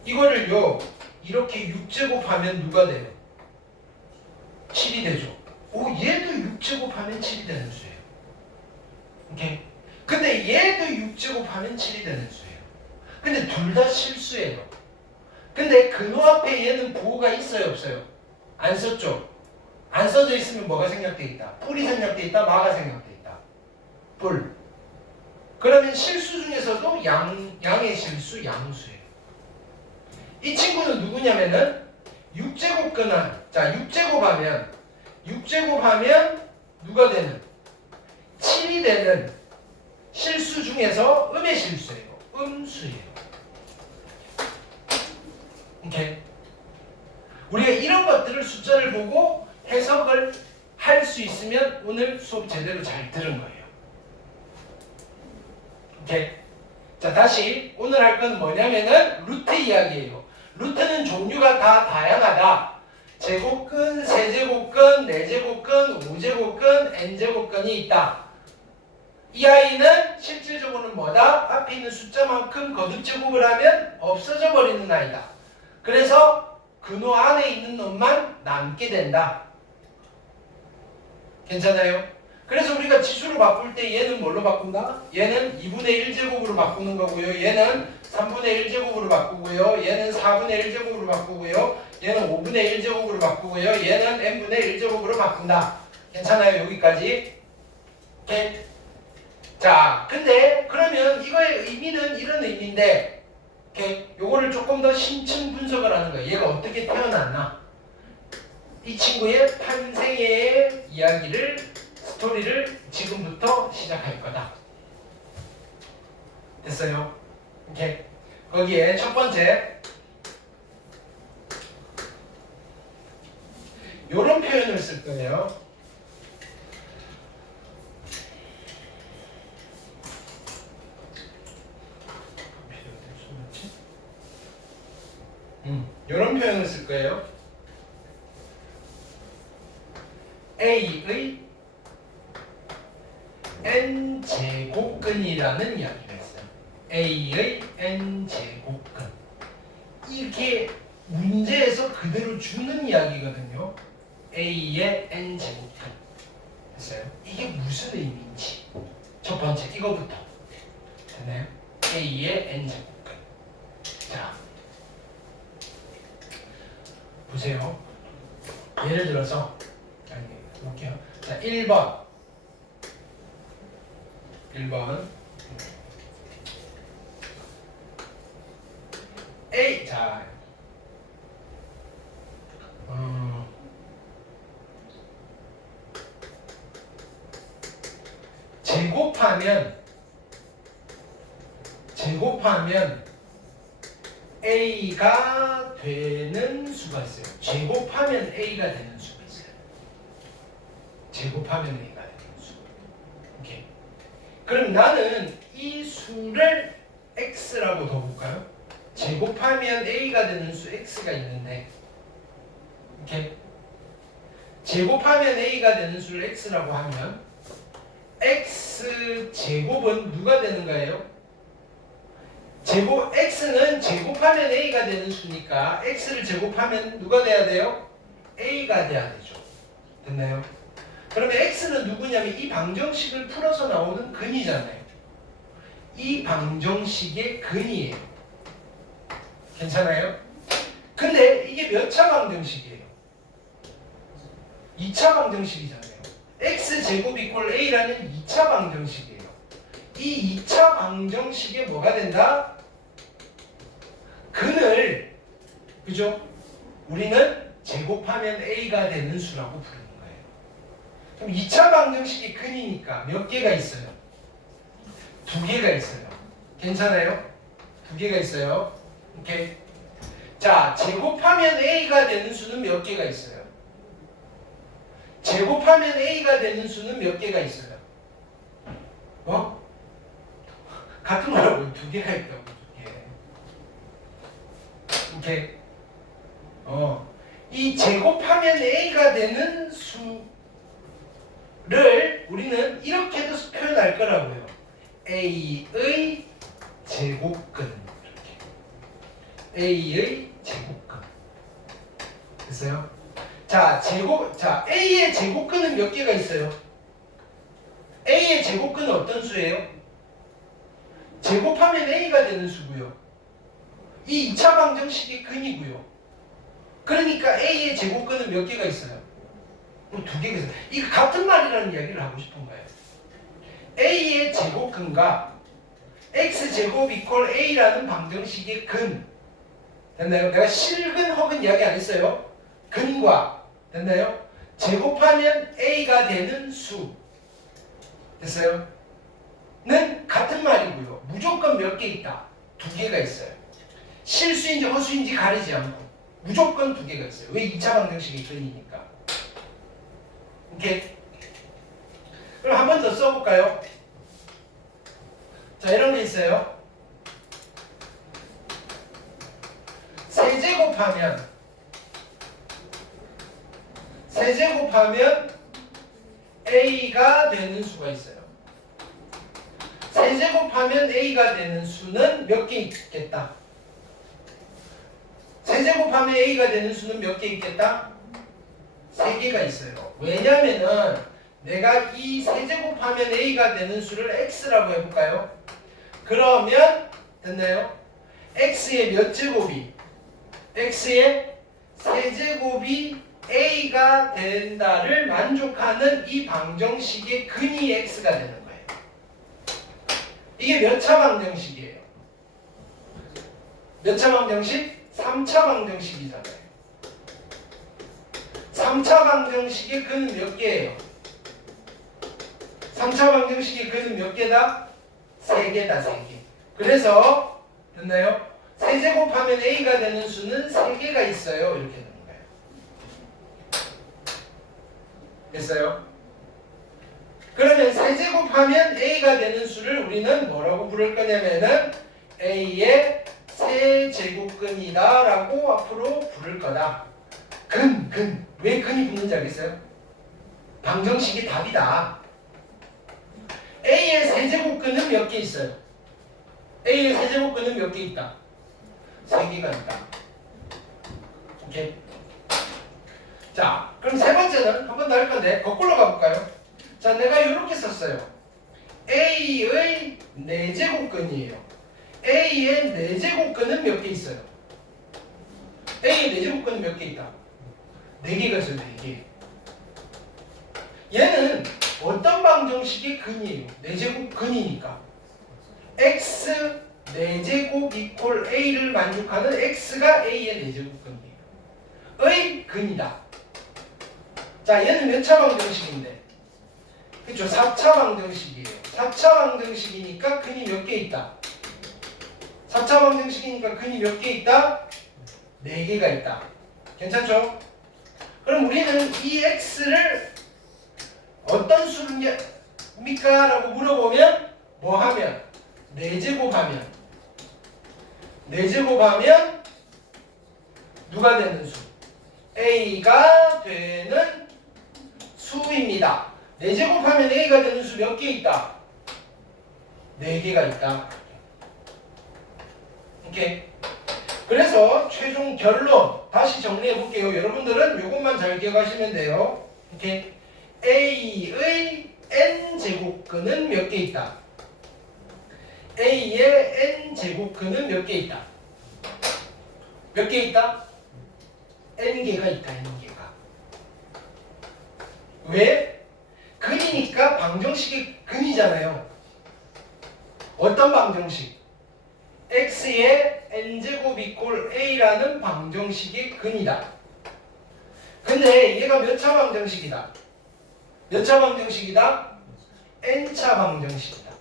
이거를요 이렇게 6제곱하면 누가 돼요? 7이 되죠. 오 얘도 6제곱하면 7이 되는 수예요. 오케이. 근데 얘도 6제곱하면 7이 되는 수예요. 근데 둘 다 실수예요. 근데 근호 앞에 얘는 부호가 있어요 없어요? 안 썼죠? 안 써져 있으면 뭐가 생략돼 있다? 뿔이 생략돼 있다? 마가 생략돼 있다? 뿔. 그러면 실수 중에서도 양의 실수 양수예요. 이 친구는 누구냐면은 6제곱근한 자 6제곱하면 누가 되는? 7이 되는 실수 중에서 음의 실수예요. 음수예요. 오케이. 우리가 이런 것들을 숫자를 보고 해석을 할 수 있으면 오늘 수업 제대로 잘 들은 거예요. 오케이. 자 다시 오늘 할 건 뭐냐면은 루트 이야기예요. 루트는 종류가 다 다양하다. 제곱근, 세제곱근, 네제곱근, 5제곱근, n제곱근이 있다. 이 아이는 실질적으로는 뭐다? 앞에 있는 숫자만큼 거듭제곱을 하면 없어져 버리는 아이다. 그래서 근호 안에 있는 놈만 남게 된다. 괜찮아요? 그래서 우리가 지수로 바꿀 때 얘는 뭘로 바꾼다? 얘는 2분의 1제곱으로 바꾸는 거고요. 얘는 3분의 1제곱으로 바꾸고요. 얘는 4분의 1제곱으로 바꾸고요. 얘는 5분의 1제곱으로 바꾸고요. 얘는 n분의 1제곱으로 바꾼다. 괜찮아요? 여기까지? 오케이? 자, 근데 그러면 이거의 의미는 이런 의미인데 오케이? 요거를 조금 더 심층 분석을 하는 거예요. 얘가 어떻게 태어났나? 이 친구의 탄생의 이야기를 스토리를 지금부터 시작할 거다. 됐어요? 오케이. 거기에 첫 번째 요런 표현을 쓸 거예요. 요런 표현을 쓸 거예요. A의 n제곱근이라는 이야기를 했어요. A의 n제곱근. 이게 문제에서 그대로 주는 이야기거든요. A의 n제곱근. 됐어요? 이게 무슨 의미인지. 첫 번째 이거부터. 됐나요? A의 n제곱근. 자, 보세요. 예를 들어서 볼게요. 자, 1번 A 자 제곱하면 A가 되는 수가 있어요. 제곱하면 A가 되는 수가 있어요. 제곱하면 A가 되는 수. 오케이. 그럼 나는 이 수를 X라고 둬볼까요? 제곱하면 A가 되는 수 X가 있는데 오케이. 제곱하면 A가 되는 수를 X라고 하면 X 제곱은 누가 되는 거예요? X는 제곱하면 A가 되는 수니까 X를 제곱하면 누가 돼야 돼요? A가 돼야 되죠. 됐나요? 그러면 X는 누구냐면 이 방정식을 풀어서 나오는 근이잖아요. 이 방정식의 근이에요. 괜찮아요? 근데 이게 몇 차 방정식이에요? 2차 방정식이잖아요. X제곱 이퀄 A라는 2차 방정식이에요. 이 2차 방정식에 뭐가 된다? 근을, 그죠? 우리는 제곱하면 A가 되는 수라고 부르는 거예요. 그럼 2차 방정식이 근이니까 몇 개가 있어요? 2개가 있어요. 괜찮아요? 2개가 있어요. 오케이. 자, 제곱하면 A가 되는 수는 몇 개가 있어요? 제곱하면 A가 되는 수는 몇 개가 있어요? 같은 거라고요. 2개가 있다고. 2개. 오케이. 이 제곱하면 A가 되는 수를 우리는 이렇게도 표현할 거라고요. A의 제곱근. A의 제곱근. 됐어요? 자, A의 제곱근은 몇 개가 있어요? A의 제곱근은 어떤 수예요? 제곱하면 A가 되는 수고요. 이 2차 방정식의 근이고요. 그러니까 A의 제곱근은 몇 개가 있어요? 2개가 있어요. 이거 같은 말이라는 이야기를 하고 싶은 거예요. A의 제곱근과 X제곱 이퀄 A라는 방정식의 근. 됐나요? 내가 실근 혹은 이야기 안 했어요. 근과 됐나요? 제곱하면 A가 되는 수. 됐어요? 는 같은 말이고요. 무조건 몇 개 있다. 2개가 있어요. 실수인지 허수인지 가리지 않고 무조건 2개가 있어요. 왜? 2차 방정식의 근이니까. 오케이? 그럼 한 번 더 써볼까요? 자, 이런 게 있어요. 세제곱하면 A가 되는 수가 있어요. 세제곱하면 A가 되는 수는 몇 개 있겠다? 세제곱하면 A가 되는 수는 몇 개 있겠다? 3개가 있어요. 왜냐면은 내가 이 세제곱하면 A가 되는 수를 X라고 해볼까요? 그러면 됐나요? X의 몇 제곱이? X의 세제곱이 A가 된다를 만족하는 이 방정식의 근이 X가 되는 거예요. 이게 몇 차 방정식이에요? 몇 차 방정식? 3차 방정식이잖아요. 3차 방정식의 근은 몇 개예요? 3차 방정식의 근은 몇 개다? 3개다, 3개. 그래서 됐나요? 세제곱하면 A가 되는 수는 3개가 있어요. 이렇게 되는 거예요. 됐어요? 그러면 세제곱하면 A가 되는 수를 우리는 뭐라고 부를 거냐면은 A의 세제곱근이다 라고 앞으로 부를 거다. 근. 왜 근이 붙는지 알겠어요? 방정식이 답이다. A의 세제곱근은 몇 개 있어요? A의 세제곱근은 몇 개 있다? 3개가 있다. 오케이? 자, 그럼 세 번째는 한 번 더 할 건데 거꾸로 가볼까요? 자, 내가 이렇게 썼어요. A의 4제곱근이에요. A의 4제곱근은 몇 개 있어요? A의 4제곱근은 몇 개 있다? 4개가 있어요. 4개. 얘는 어떤 방정식의 근이에요? 4제곱근이니까 X 4제곱 이퀄 A를 만족하는 X가 A의 4제곱근이에요. 의 근이다. 자, 얘는 몇 차 방정식인데? 그렇죠? 4차 방정식이에요. 4차 방정식이니까 근이 몇 개 있다? 4차 방정식이니까 근이 몇 개 있다? 4개가 있다. 괜찮죠? 그럼 우리는 이 X를 어떤 수입니까? 라고 물어보면 뭐 하면? 4제곱하면 누가 되는 수? A가 되는 수입니다. 4제곱하면 A가 되는 수 몇 개 있다? 4개가 있다. 오케이. 그래서 최종 결론 다시 정리해 볼게요. 여러분들은 이것만 잘 기억하시면 돼요. 오케이. A의 n제곱근은 몇 개 있다? A의 n제곱근은 몇 개 있다? 몇 개 있다? n개가 있다. n개가. 왜? 근이니까 방정식이 근이잖아요. 어떤 방정식? x의 n제곱 이퀄 a라는 방정식이 근이다. 근데 얘가 몇 차 방정식이다? 몇 차 방정식이다? n차 방정식이다.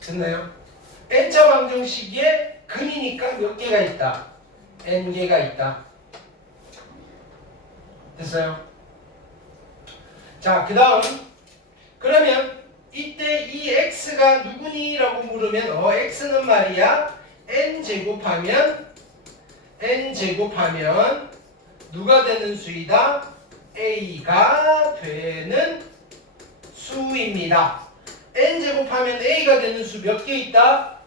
됐나요? n차 방정식에 근이니까 몇 개가 있다? n개가 있다. 됐어요? 자, 그 다음 그러면 이때 이 x가 누구니? 라고 물으면 x는 말이야 n제곱하면 누가 되는 수이다? A가 되는 수입니다. n제곱하면 A가 되는 수 몇 개 있다?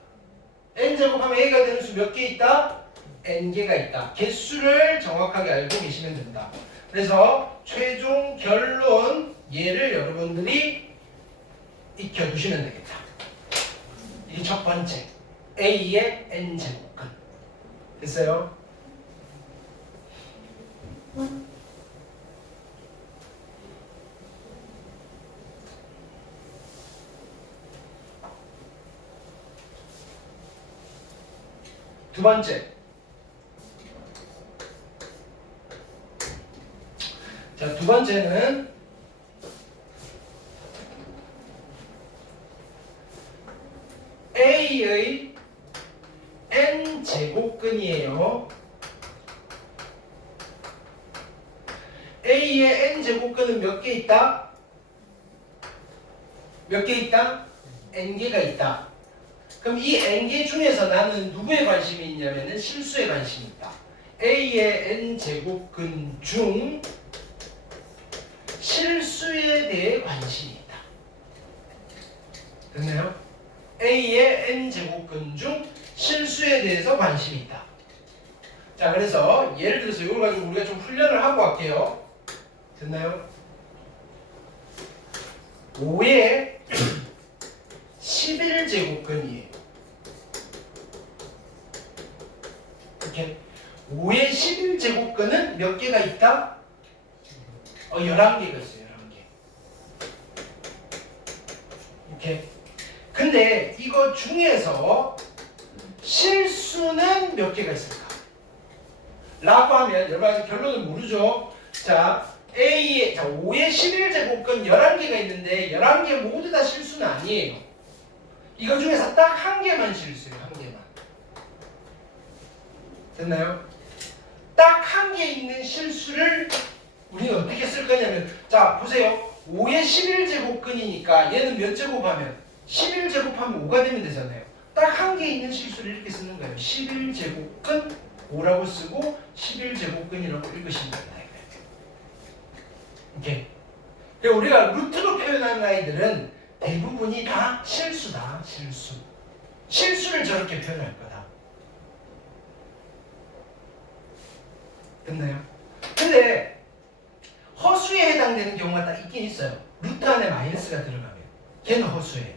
n제곱하면 A가 되는 수 몇 개 있다? n개가 있다. 개수를 정확하게 알고 계시면 된다. 그래서 최종 결론 얘를 여러분들이 익혀두시면 되겠다. 이 첫 번째 A의 n제곱근 됐어요? 두 번째. 자, 두 번째는 A의 n제곱근이에요. A의 n제곱근은 몇 개 있다? 몇 개 있다? n개가 있다. 그럼 이 n개 중에서 나는 누구에 관심이 있냐면은 실수에 관심이 있다. A의 n제곱근 중 실수에 대해 관심이 있다. 됐나요? A의 n제곱근 중 실수에 대해서 관심이 있다. 자, 그래서 예를 들어서 이걸 가지고 우리가 좀 훈련을 하고 갈게요. 됐나요? 5의 11제곱근이에요. 이렇게 5의 11제곱근은 몇 개가 있다? 11개가 있어요. 11개. 이렇게. 근데 이거 중에서 실수는 몇 개가 있을까? 라고 하면 여러분 결론을 모르죠. 자, 5의 11제곱근 11개가 있는데 11개 모두 다 실수는 아니에요. 이거 중에서 딱 한 개만 실수예요. 한 개만. 됐나요? 딱 한 개 있는 실수를 우리는 어떻게 쓸 거냐면, 자 보세요. 5의 11제곱근이니까 얘는 몇 제곱하면 11제곱하면 5가 되면 되잖아요. 딱 한 개 있는 실수를 이렇게 쓰는 거예요. 11제곱근 5라고 쓰고 11제곱근이라고 읽으시면 된다. 이렇게. 우리가 루트로 표현하는 아이들은 대부분이 다 실수다. 실수. 실수를 저렇게 표현할 거다. 됐나요? 근데 허수에 해당되는 경우가 딱 있긴 있어요. 루트 안에 마이너스가 들어가면 걔는 허수예요.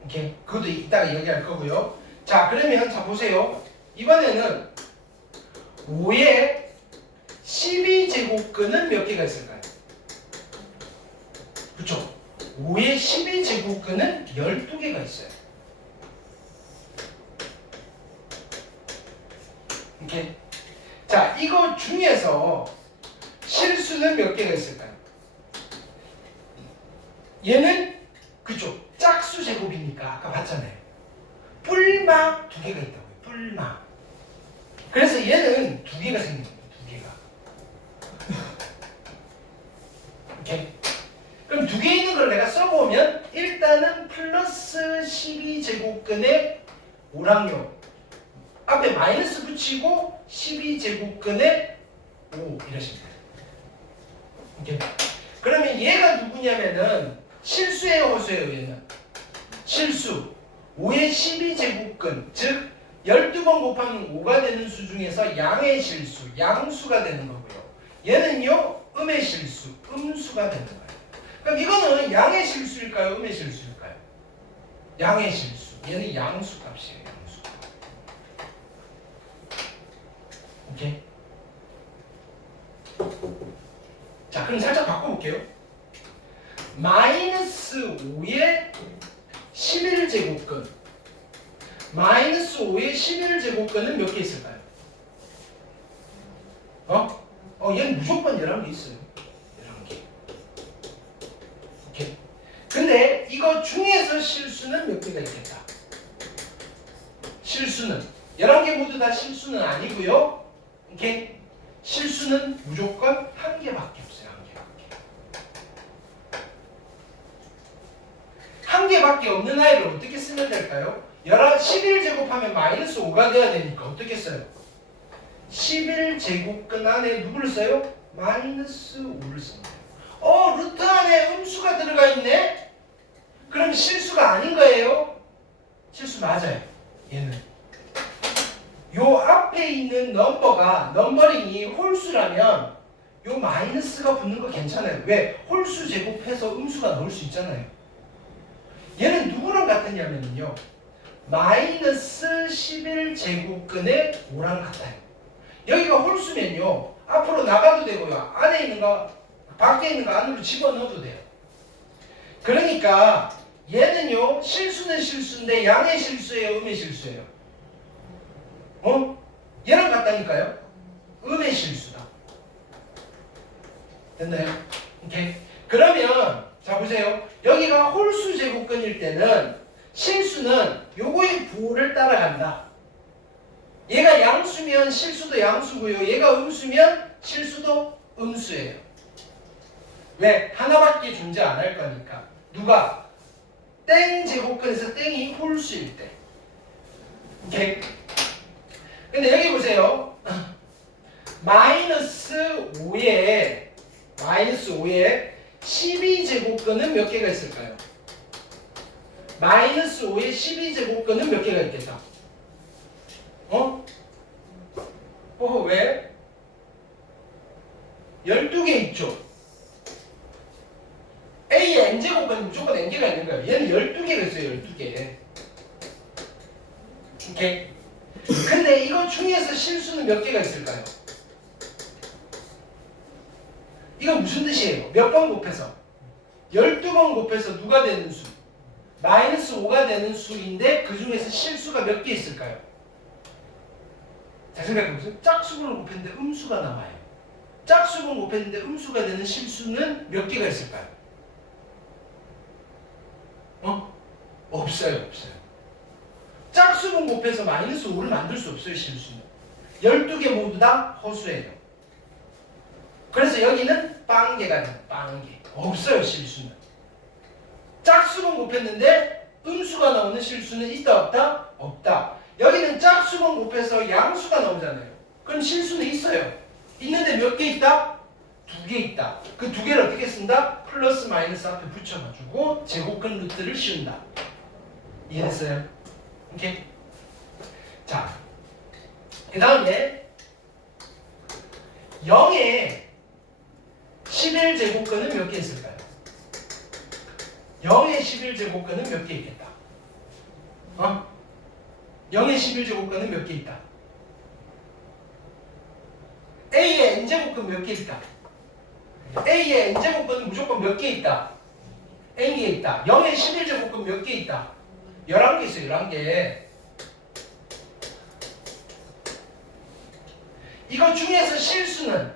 이렇게. 그것도 이따가 얘기할 거고요. 자, 그러면 자 보세요. 이번에는 5의 12제곱근은 몇 개가 있을까요? 그렇죠? 5의 12제곱근은 12개가 있어요. 이렇게. 자, 이거 중에서 실수는 몇 개가 있을까요? 얘는 그쵸? 짝수 제곱이니까 아까 봤잖아요. 뿔막 2개가 있다고요. 뿔막. 그래서 얘는 2개가 생긴 거예요. 2개가. 이렇게. 그럼 2개 있는 걸 내가 써보면 일단은 플러스 12제곱근의 오랑요 앞에 마이너스 붙이고 12제곱근의 5 이러시면 돼요. 이렇게. 그러면 얘가 누구냐면은 실수예요, 허수예요, 얘는? 실수. 5의 12제곱근, 즉 12번 곱하면 5가 되는 수 중에서 양의 실수, 양수가 되는 거고요. 얘는요, 음의 실수, 음수가 되는 거예요. 그럼 이거는 양의 실수일까요, 음의 실수일까요? 양의 실수. 얘는 양수 값이에요, 양수. 오케이? 자, 그럼 살짝 바꿔볼게요. 마이너스 5의 11제곱근. 마이너스 5의 11제곱근은 몇 개 있을까요? 얘는 무조건 11개 있어요. 11개. 오케이. 근데 이거 중에서 실수는 몇 개가 있겠다? 실수는 11개 모두 다 실수는 아니고요. 오케이? 실수는 무조건 1개밖에 없어요. 1개밖에 없는 아이를 어떻게 쓰면 될까요? 11제곱하면 마이너스 5가 돼야 되니까 어떻게 써요? 11제곱근 안에 누구를 써요? 마이너스 5를 씁니다. 루트 안에 음수가 들어가 있네? 그럼 실수가 아닌 거예요? 실수 맞아요. 얘는. 요 앞에 있는 넘버링이 홀수라면 요 마이너스가 붙는 거 괜찮아요. 왜? 홀수 제곱해서 음수가 나올 수 있잖아요. 얘는 누구랑 같았냐면요. 마이너스 11제곱근의 5랑 같아요. 여기가 홀수면요. 앞으로 나가도 되고요. 안에 있는 거, 밖에 있는 거 안으로 집어넣어도 돼요. 그러니까 얘는요. 실수는 실수인데 양의 실수예요? 음의 실수예요? 얘랑 같다니까요? 음의 실수다. 됐나요? 오케이. 그러면 자 보세요. 여기가 홀수 제곱근일 때는 실수는 요거의 부호를 따라간다. 얘가 양수면 실수도 양수고요. 얘가 음수면 실수도 음수예요. 왜? 하나밖에 존재 안 할 거니까. 누가? 땡 제곱근에서 땡이 홀수일 때. 오케이. 근데 여기 보세요. 마이너스 5에 12제곱근은 몇 개가 있을까요? 마이너스 5에 12제곱근은 몇 개가 있겠다? 왜? 12개 있죠? A의 n제곱근은 무조건 n개가 있는 거예요. 얘는 12개가 있어요. 12개. 오케이? 근데 이거 중에서 실수는 몇 개가 있을까요? 이거 무슨 뜻이에요? 몇 번 곱해서? 12번 곱해서 누가 되는 수? 마이너스 5가 되는 수인데 그 중에서 실수가 몇 개 있을까요? 잘 생각해보세요. 짝수분을 곱했는데 음수가 나와요. 짝수분 곱했는데 음수가 되는 실수는 몇 개가 있을까요? 없어요. 짝수분 곱해서 마이너스 5를 만들 수 없어요. 실수는. 12개 모두 다 허수예요. 그래서 여기는 빵개가 돼요. 빵개. 없어요. 실수는. 짝수분 곱했는데 음수가 나오는 실수는 있다 없다? 없다. 여기는 짝수분 곱해서 양수가 나오잖아요. 그럼 실수는 있어요. 있는데 몇 개 있다? 2개 있다. 그 2개를 어떻게 쓴다? 플러스 마이너스 앞에 붙여가지고 제곱근 루트를 씌운다. 이해했어요? 오케이? 자, 그 다음에 0에 11제곱근은 몇 개 있을까요? 0의 11제곱근은 몇 개 있겠다? 0의 11제곱근은 몇 개 있다? A의 n제곱근 몇 개 있다? A의 n제곱근은 무조건 몇 개 있다? n개 있다. 0의 11제곱근 몇 개 있다? 11개 있어요. 11개. 이거 중에서 실수는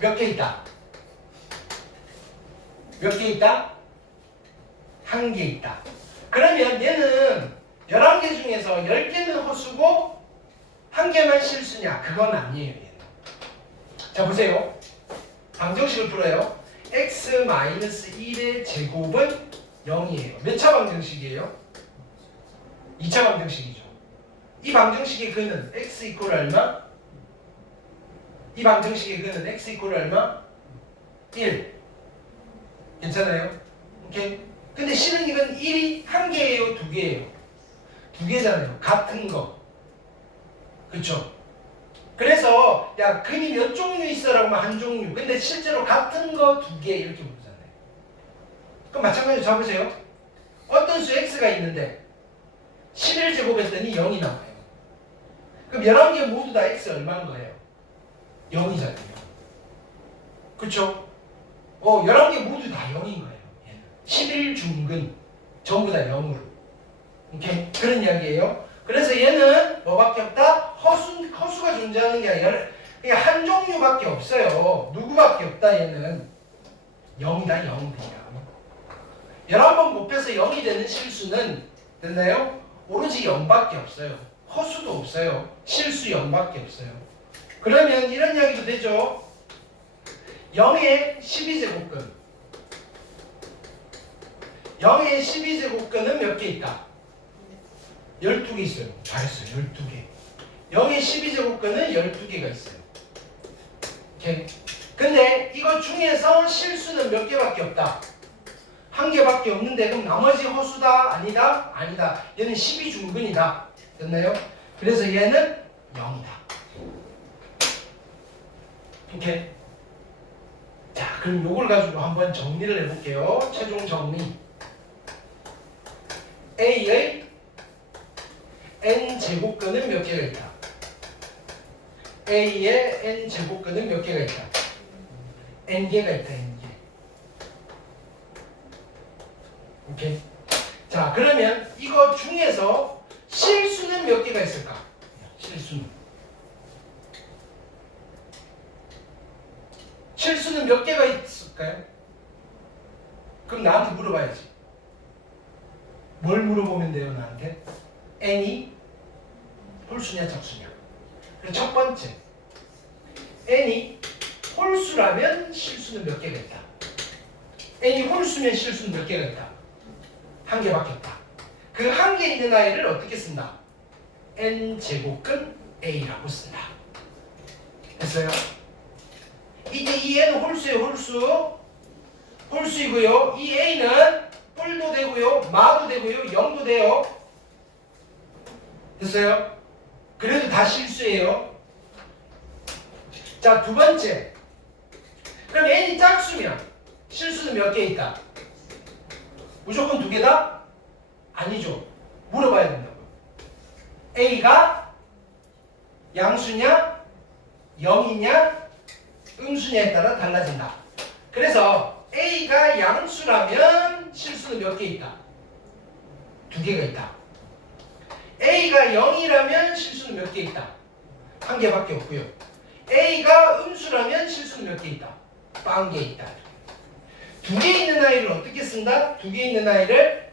몇 개 있다? 몇 개 있다? 1개 있다. 그러면 얘는 11개 중에서 10개는 허수고 1개만 실수냐? 그건 아니에요. 얘는. 자 보세요. 방정식을 풀어요. x-1의 제곱은 0이에요. 몇 차 방정식이에요? 2차 방정식이죠. 이 방정식의 근은 x 이퀄 얼마? 이 방정식의 근은 x 이퀄 얼마? 1. 괜찮아요? 오케이? 근데 실은 이건 1이 1개예요? 2개예요? 2개잖아요. 같은 거. 그쵸? 그래서 야 근이 몇 종류 있어라고 하면 한 종류. 근데 실제로 같은 거 2개 이렇게 부르잖아요. 그럼 마찬가지로 잡으세요. 어떤 수 x가 있는데 11제곱 했더니 0이 나와요. 그럼 11개 모두 다 x 얼마인 거예요? 0이잖아요. 그쵸? 11개 모두 다 0인 거예요. 11중근 전부 다 0으로. 오케이? 그런 이야기예요. 그래서 얘는 뭐밖에 없다? 허수가 존재하는 게 아니라 그냥 한 종류밖에 없어요. 누구밖에 없다 얘는. 0이다 0 그냥. 11번 곱해서 0이 되는 실수는 됐나요? 오로지 0밖에 없어요. 허수도 없어요. 실수 0밖에 없어요. 그러면 이런 이야기도 되죠. 0의 12제곱근 0의 12제곱근은 몇 개 있다? 12개 있어요. 잘했어요. 12개. 0의 12제곱근은 12개가 있어요. 오케이. 근데 이거 중에서 실수는 몇 개밖에 없다. 한 개밖에 없는데 그럼 나머지 허수다? 아니다? 아니다. 얘는 12중근이다. 됐나요? 그래서 얘는 0이다. 오케이. 자, 그럼 요걸 가지고 한번 정리를 해볼게요. 최종 정리. A의 n제곱근은 몇 개가 있다? A의 n제곱근은 몇 개가 있다? n개가 있다. n개. 오케이. 자, 그러면 이거 중에서 실수는 몇 개가 있을까? 실수는 몇 개가 있을까요? 그럼 나한테 물어봐야지. 뭘 물어보면 돼요, 나한테? n이 홀수냐 짝수냐. 그래서 첫 번째, n이 홀수라면 실수는 몇 개가 있다? n이 홀수면 실수는 몇 개가 있다? 한 개밖에 없다. 그 한 개 있는 아이를 어떻게 쓴다? n제곱근 a라고 쓴다. 됐어요? 이때 이 n은 홀수예요. 홀수이고요. 이 a는 뿔도 되고요, 마도 되고요, 0도 돼요. 됐어요? 그래도 다 실수예요. 자, 두 번째. 그럼 n이 짝수면 실수는 몇 개 있다? 무조건 두 개다? 아니죠. 물어봐야 된다고. a가 양수냐, 0이냐, 음수냐에 따라 달라진다. 그래서 a가 양수라면 실수는 몇 개 있다? 두 개가 있다. a가 0이라면 실수는 몇 개 있다? 한 개밖에 없고요. a가 음수라면 실수는 몇 개 있다? 1개 있다. 두 개 있는 아이를 어떻게 쓴다? 두 개 있는 아이를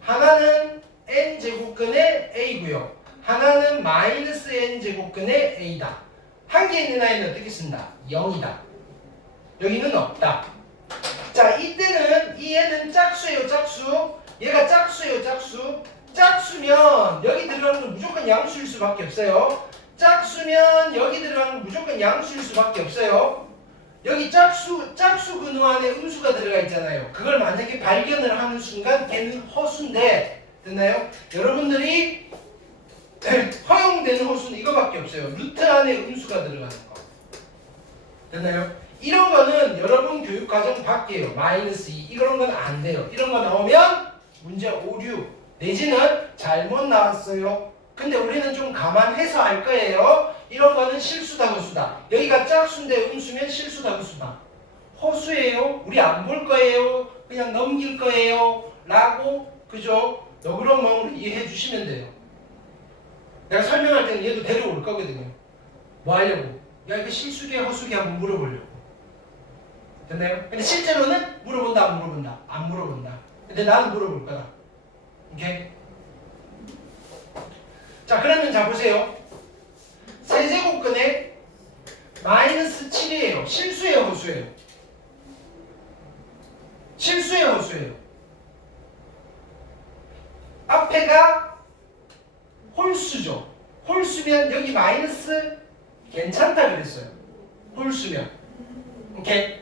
하나는 n제곱근의 a고요. 하나는 마이너스 n제곱근의 a다. 한 개 있는 아이는 어떻게 쓴다? 0이다. 여기는 없다. 자, 이때는 이 애는 짝수예요, 짝수. 얘가 짝수예요, 짝수. 짝수면 여기 들어가는 건 무조건 양수일 수밖에 없어요. 짝수면 여기 들어가는 건 무조건 양수일 수밖에 없어요. 여기 짝수 근호 안에 음수가 들어가 있잖아요. 그걸 만약에 발견을 하는 순간 걔는 허수인데, 됐나요? 여러분들이 허용되는 허수는 이거밖에 없어요. 루트 안에 음수가 들어가는 거. 됐나요? 이런 거는 여러분 교육과정 밖이에요. 마이너스 2 이런 건 안 돼요. 이런 거 나오면 문제 오류 내지는 잘못 나왔어요. 근데 우리는 좀 감안해서 할 거예요. 이런 거는 실수다 허수다. 여기가 짝수인데 음수면 실수다 허수다. 허수예요. 우리 안 볼 거예요. 그냥 넘길 거예요. 라고 그죠? 너그러운 마음으로 이해해 주시면 돼요. 내가 설명할 때는 얘도 데려올 거거든요. 뭐 하려고? 야, 이거 실수계 허수계 한번 물어보려고. 됐나요? 근데 실제로는 물어본다 안 물어본다? 안 물어본다. 근데 나는 물어볼 거다. 오케이? 자, 그러면 자 보세요. 세제곱근에 마이너스 7이에요. 실수예요, 허수예요? 실수예요, 허수예요? 앞에가 홀수죠. 홀수면 여기 마이너스 괜찮다 그랬어요. 홀수면. 오케이?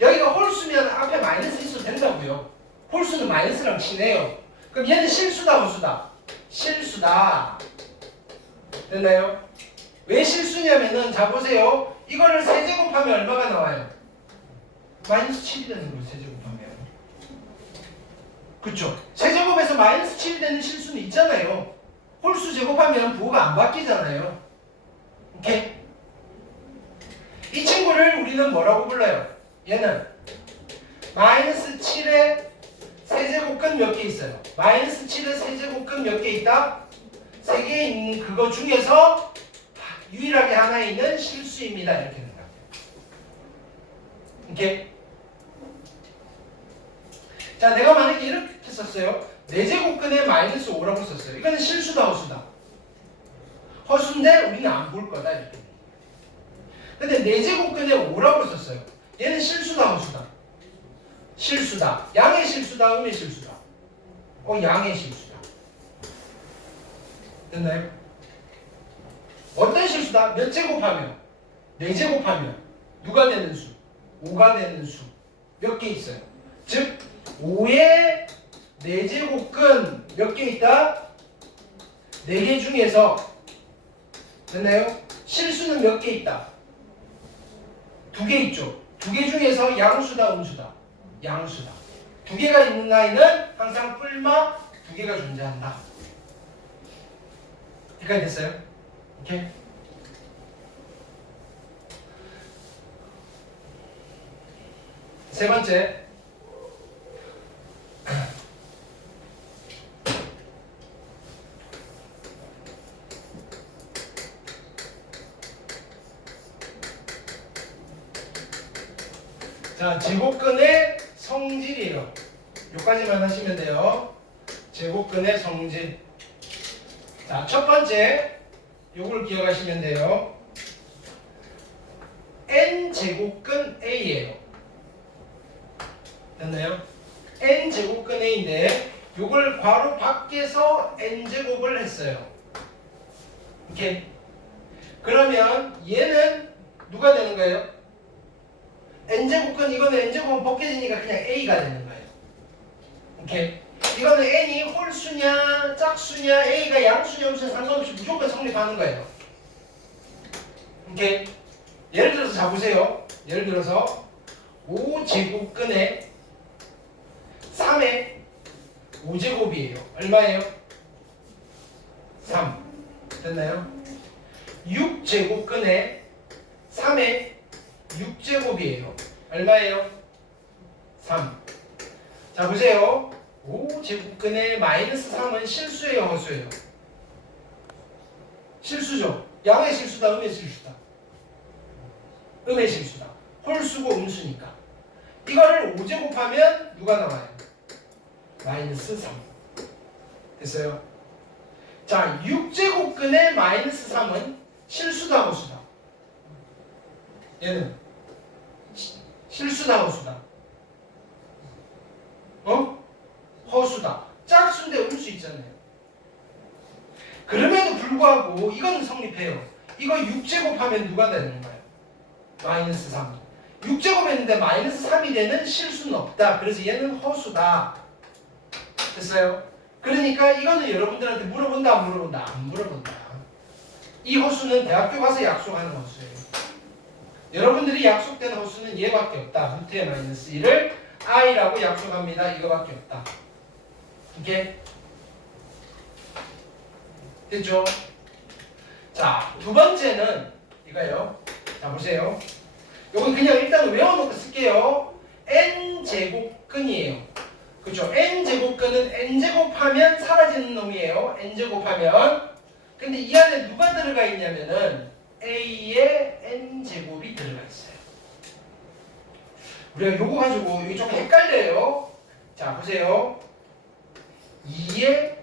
여기가 홀수면 앞에 마이너스 있어도 된다고요. 홀수는 마이너스랑 친해요. 그럼 얘는 실수다 허수다? 실수다. 됐나요? 왜 실수냐면은 자 보세요. 이거를 세제곱하면 얼마가 나와요? 마이너스 7이 되는 거예요. 세제곱하면. 그쵸? 세제곱에서 마이너스 7이 되는 실수는 있잖아요. 홀수 제곱하면 부호가 안 바뀌잖아요. 오케이? 이 친구를 우리는 뭐라고 불러요? 얘는 마이너스 7의 세제곱근 몇 개 있어요? 마이너스 7의 세제곱근 몇 개 있다? 3개 있는 그거 중에서 유일하게 하나 있는 실수입니다. 이렇게 된다. 오케이? 자, 내가 만약에 이렇게 썼어요. 4제곱근에 마이너스 5라고 썼어요. 이거는 실수다 허수다? 허수인데 우리는 안 볼 거다. 이렇게. 근데 4제곱근에 5라고 썼어요. 얘는 실수다 허수다? 실수다. 양의 실수다 음의 실수다? 양의 실수다. 됐나요? 어떤 실수다? 몇 제곱하면? 4제곱하면 누가 되는 수? 5가 되는 수. 몇 개 있어요? 즉 5의 4제곱근 몇 개 있다? 4개 중에서 됐나요? 실수는 몇 개 있다? 2개 있죠. 2개 중에서 양수다, 음수다? 양수다. 2개가 있는 아이는 항상 뿔마 2개가 존재한다. 여기까지 됐어요? 오케이? 세 번째. 자, 제곱근의 성질이에요. 여기까지만 하시면 돼요. 제곱근의 성질. 자, 첫 번째 요걸 기억하시면 돼요. n 제곱근 A예요. 됐나요? n 제곱근 A인데 요걸 괄호 밖에서 n 제곱을 했어요. 오케이. 그러면 얘는 누가 되는 거예요? n제곱근 이거는 n제곱은 벗겨지니까 그냥 A가 되는 거예요. 오케이. 이거는 n이 홀수냐 짝수냐 A가 양수냐 음수냐 상관없이 무조건 성립하는 거예요. 오케이. 예를 들어서 잡으세요. 예를 들어서 5제곱근에 3의 5제곱이에요. 얼마예요? 3. 됐나요? 6제곱근에 3의 6제곱이에요. 얼마예요? 3. 자, 보세요. 5제곱근의 마이너스 3은 실수예요, 허수예요? 실수죠. 양의 실수다, 음의 실수다. 음의 실수다. 홀수고 음수니까. 이거를 5제곱하면 누가 나와요? 마이너스 3. 됐어요? 자, 6제곱근의 마이너스 3은 실수다, 허수다? 얘는 실수다, 허수다? 허수다. 짝수인데 음수 있잖아요. 그럼에도 불구하고 이건 성립해요. 이거 6제곱하면 누가 되는 거예요? 마이너스 3. 6제곱 했는데 마이너스 3이 되는 실수는 없다. 그래서 얘는 허수다. 됐어요? 그러니까 이거는 여러분들한테 물어본다, 안 물어본다? 안 물어본다. 이 허수는 대학교 가서 약속하는 허수예요. 여러분들이 약속된 허수는 얘밖에 없다. 루트의 마이너스 1을 i라고 약속합니다. 이거밖에 없다. 이게 됐죠? 자, 두 번째는 이거예요. 자, 보세요. 이건 그냥 일단 외워놓고 쓸게요. n제곱근이에요. 그렇죠? n제곱근은 n제곱하면 사라지는 놈이에요. n제곱하면. 근데 이 안에 누가 들어가 있냐면은 a의 n제곱이 들어가 있어요. 우리가 요거 가지고 이게 좀 헷갈려요. 자, 보세요. 2의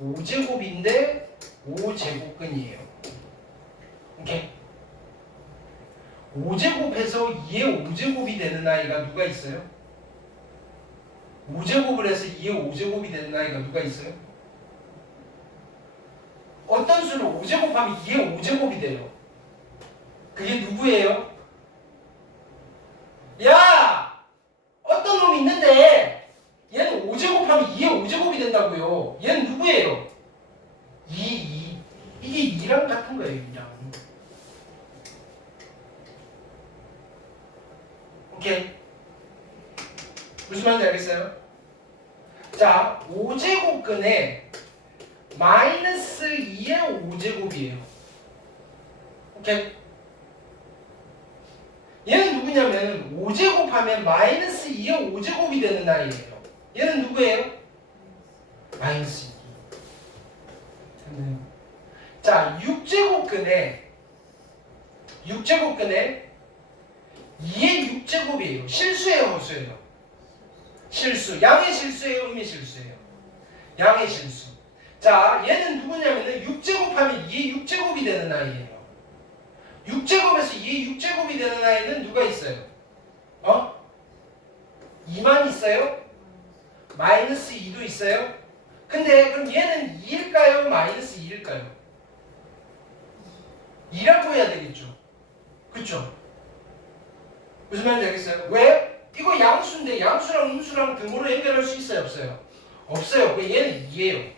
5제곱인데 5제곱근이에요. 오케이. 5제곱해서 2의 5제곱이 되는 아이가 누가 있어요? 5제곱을 해서 2의 5제곱이 되는 아이가 누가 있어요? 어떤 수를 5제곱하면 2의 5제곱이 돼요? 그게 누구예요? 야! 어떤 놈이 있는데 얘는 5제곱하면 2의 5제곱이 된다고요. 얘는 누구예요? 2. 이게 2랑 같은 거예요. 2랑. 오케이. 무슨 말인지 알겠어요? 자, 5제곱근에 마이너스 2의 5제곱이에요. 오케이. 얘는 누구냐면 5제곱하면 마이너스 2의 5제곱이 되는 아이예요. 얘는 누구예요? 마이너스 2. 됐나요? 자, 6제곱근에 2의 6제곱이에요. 실수예요, 허수예요? 실수. 양의 실수예요, 음의 실수예요? 양의 실수. 자, 얘는 누구냐면은 6제곱하면 2의 6제곱이 되는 아이예요. 6제곱에서 2의 6제곱이 되는 아이는 누가 있어요? 2만 있어요? 마이너스 2도 있어요? 근데 그럼 얘는 2일까요? 마이너스 2일까요? 2라고 해야 되겠죠? 그쵸? 무슨 말인지 알겠어요? 왜? 이거 양수인데 양수랑 음수랑 등호로 연결할 수 있어요? 없어요? 없어요. 그 얘는 2예요.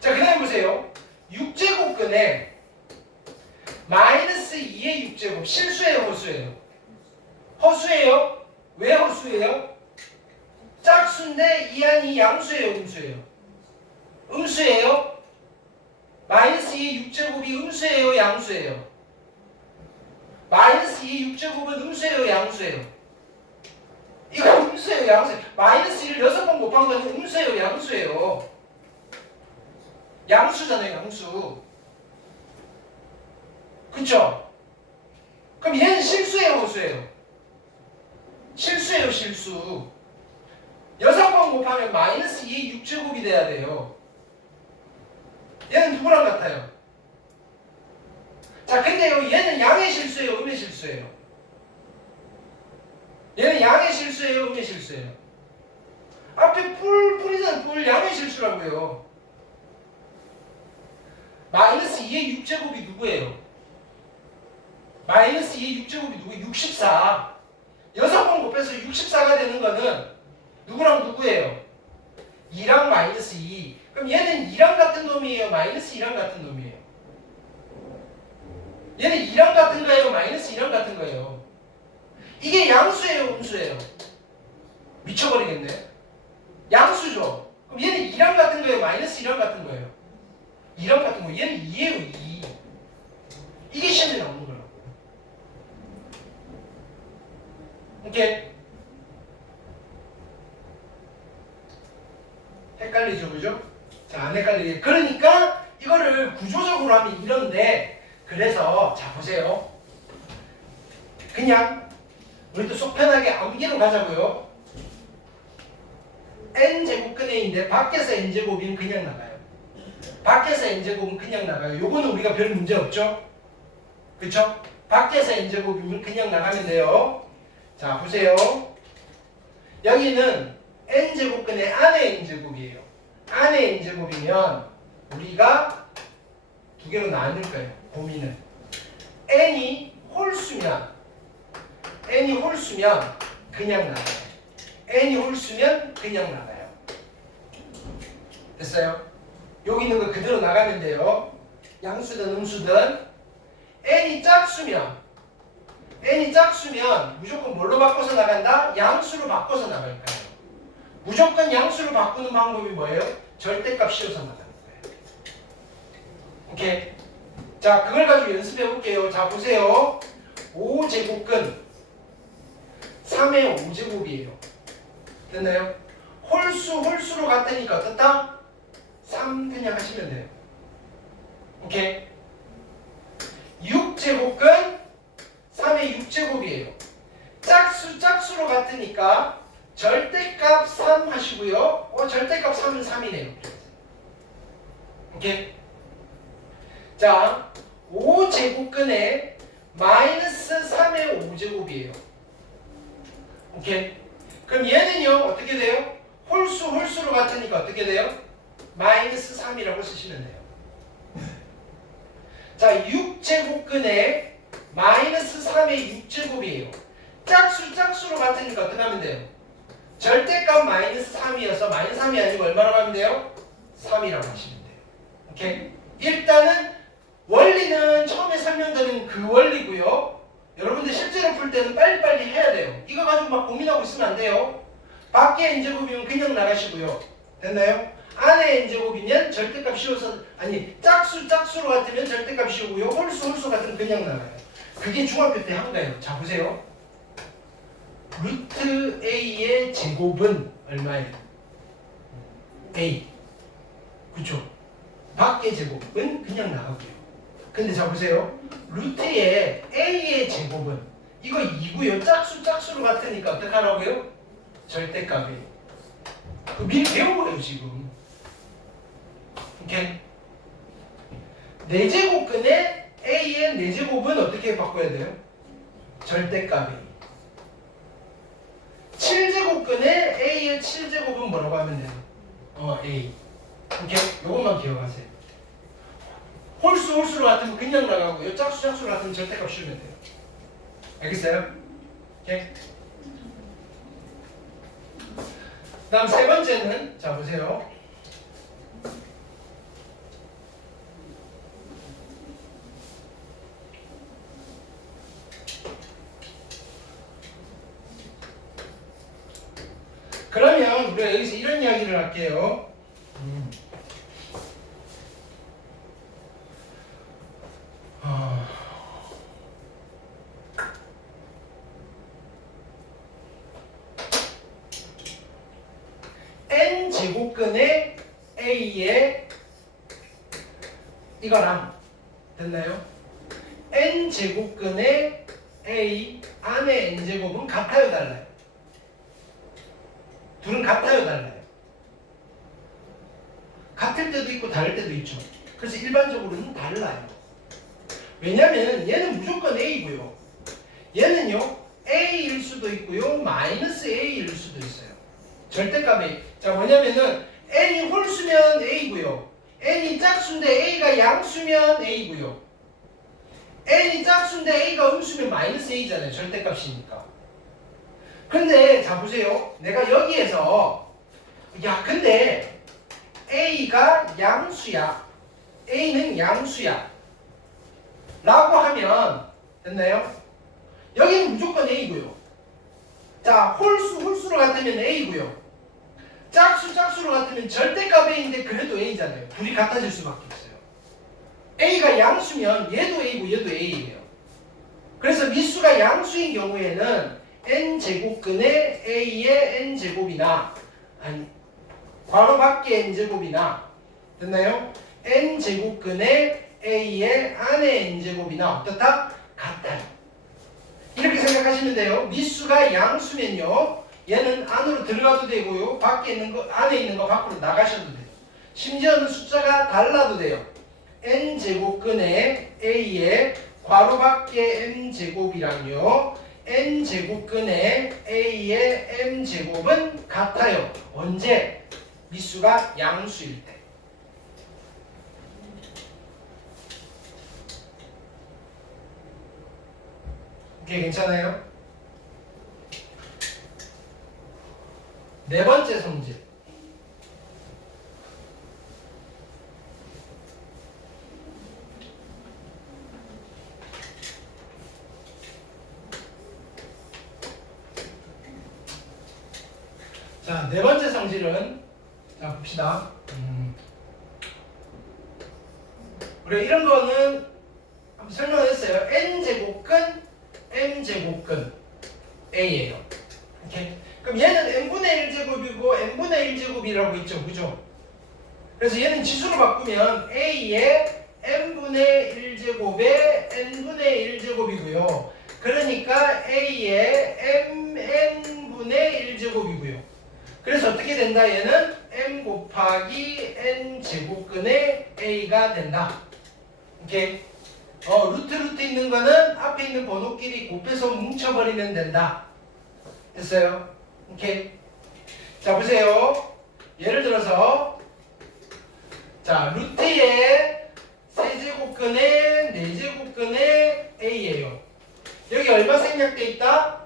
자, 그 다음에 보세요. 6제곱근에 마이너스 2의 6제곱 실수예요? 허수예요? 허수예요? 왜 허수예요? 짝수인데 이 안이 양수예요? 음수예요? 음수예요? 마이너스 2의 6제곱이 음수예요? 양수예요? 마이너스 2의 6제곱은 음수예요? 양수예요? 이거 음수예요? 양수예요? 마이너스 1을 6번 곱한 거는 음수예요? 양수예요? 양수잖아요, 양수. 그쵸? 그럼 얘는 실수예요, 허수예요? 실수예요, 실수. 6번 곱하면 마이너스 2의 6제곱이 돼야 돼요. 얘는 누구랑 같아요? 자, 근데요, 얘는 양의 실수예요, 음의 실수예요? 얘는 양의 실수예요, 음의 실수예요? 앞에 뿔이잖아요, 뿔. 양의 실수라고요. 마이너스 2의 6제곱이 누구예요? 마이너스 2의 6제곱이 누구예요? 64. 6번 곱해서 64가 되는 거는 누구랑 누구예요? 2랑 마이너스 2. 그럼 얘는 2랑 같은 놈이에요? 마이너스 2랑 같은 놈이에요? 얘는 2랑 같은 거예요? 마이너스 2랑 같은 거예요? 이게 양수예요? 음수예요? 미쳐버리겠네. 양수죠? 그럼 얘는 2랑 같은 거예요? 마이너스 2랑 같은 거예요? 2랑 같은 거. 얘는 2예요, 2. 이게 시험에 나오는 거라고. 오케이? 헷갈리죠, 그죠? 자, 안 헷갈리게. 그러니까 이거를 구조적으로 하면 이런데, 그래서 자 보세요. 그냥 우리도 속 편하게 암기로 가자고요. n제곱근 a인데 밖에서 n제곱이면 그냥 나가요. 밖에서 n제곱은 그냥 나가요. 요거는 우리가 별 문제 없죠? 그쵸? 밖에서 n제곱이면 그냥 나가면 돼요. 자 보세요. 여기는 n제곱근의 안에 n제곱이에요. 안에 n제곱이면 우리가 두 개로 나눌 거예요. 고민은 n이 홀수면 그냥 나가요. n이 홀수면 그냥 나가요. 됐어요? 여기 있는 거 그대로 나가면 돼요. 양수든 음수든. n이 짝수면 무조건 뭘로 바꿔서 나간다? 양수로 바꿔서 나갈 거예요. 무조건 양수로 바꾸는 방법이 뭐예요? 절대값 씌워서 나가는 거예요. 오케이? 자, 그걸 가지고 연습해 볼게요. 자, 보세요. 5제곱근 3의 5제곱이에요. 됐나요? 홀수로 같으니까 어떻다? 3 그냥 하시면 돼요. 오케이? 6제곱근 3의 6제곱이에요. 짝수로 같으니까 절대값 3 하시고요. 절대값 3은 3이네요. 오케이? 자, 5제곱근에 마이너스 3의 5제곱이에요. 오케이? 그럼 얘는요, 어떻게 돼요? 홀수로 같으니까 어떻게 돼요? 마이너스 3이라고 쓰시면 돼요. 자, 6제곱근에 마이너스 3의 6제곱이에요. 짝수로 같으니까 어떻게 하면 돼요? 절대값 마이너스 3이어서 마이너스 3이 아니고 얼마라고 하면 돼요? 3이라고 하시면 돼요. 오케이? 일단은 원리는 처음에 설명드린 그 원리고요. 여러분들 실제로 풀 때는 빨리빨리 해야 돼요. 이거 가지고 막 고민하고 있으면 안 돼요. 밖에 n제곱이면 그냥 나가시고요. 됐나요? 안에 n제곱이면 절대값 씌워서, 아니 짝수로 같으면 절대값 씌우고요. 홀수 같으면 그냥 나가요. 그게 중학교 때 한 거예요. 자 보세요. 루트 a의 제곱은 얼마예요? a. 그쵸? 밖의 제곱은 그냥 나가고요. 근데 자 보세요. 루트의 a의 제곱은 이거 2고요. 짝수로 같으니까 어떻게 하라고요? 절대값이에요. 그 미리 배운 거예요 지금. 오케이? 4제곱근의 a의 4제곱은 어떻게 바꿔야 돼요? 절대값이에요. 7제곱근의 a의 7제곱은 뭐라고 하면 돼요? a. 오케이? 요것만 기억하세요. 홀수로 같으면 그냥 나가고요. 짝수로 같으면 절대값 씌우면 돼요. 알겠어요? 오케이? 다음 세 번째는 자 보세요. 그러면 우리가 여기서 이런 이야기를 할게요. n 제곱근의 a의 이거랑 됐나요? n 제곱근의 a 안에 n 제곱은 같아요, 달라요? 둘은 같아요, 달라요? 같을 때도 있고 다를 때도 있죠. 그래서 일반적으로는 달라요. 왜냐면 얘는 무조건 a고요. 얘는요 a일 수도 있고요 마이너스 a일 수도 있어요. 절대값이 자 뭐냐면은 n이 홀수면 a고요. n이 짝수인데 a가 양수면 a고요. n이 짝수인데 a가 음수면 마이너스 a잖아요. 절대값이니까. 근데 자 보세요. 내가 여기에서 야 근데 a가 양수야. a는 양수야. 라고 하면 됐나요? 여기는 무조건 a고요. 자 홀수로 같으면 a고요. 짝수로 같으면 절대값 a인데 그래도 a잖아요. 둘이 같아질 수밖에 없어요. a가 양수면 얘도 a고 얘도 a예요. 그래서 미수가 양수인 경우에는 n제곱근의 a의 n제곱이나 아니 괄호 밖의 n제곱이나 됐나요? n제곱근의 a의 안의 n제곱이나 어떻다? 같아요. 이렇게 생각하시면 돼요. 미수가 양수면요 얘는 안으로 들어가도 되고요 밖에 있는 거 안에 있는 거 밖으로 나가셔도 돼요. 심지어는 숫자가 달라도 돼요. n제곱근의 a의 괄호 밖의 m제곱이랑요 n제곱근의 a의 m제곱은 같아요. 언제? 미수가 양수일 때. 이게 괜찮아요? 네 번째 성질. 자, 네 번째 성질은 자 봅시다. 우리가 이런 거는 한번 설명했어요. n제곱근 m제곱근 a예요. 오케이? 그럼 얘는 n분의 1제곱이고 n분의 1제곱이라고 있죠. 그죠? 그래서 얘는 지수로 바꾸면 a의 n분의 1제곱에 n분의 1제곱이고요. 그러니까 a의 mn분의 1제곱이고요. 그래서 어떻게 된다? 얘는 m 곱하기 n제곱근의 a가 된다. 오케이? 루트 있는 거는 앞에 있는 번호끼리 곱해서 뭉쳐버리면 된다. 됐어요? 오케이? 자, 보세요. 예를 들어서, 자, 루트의 세제곱근의 네제곱근의 a예요. 여기 얼마 생략돼 있다?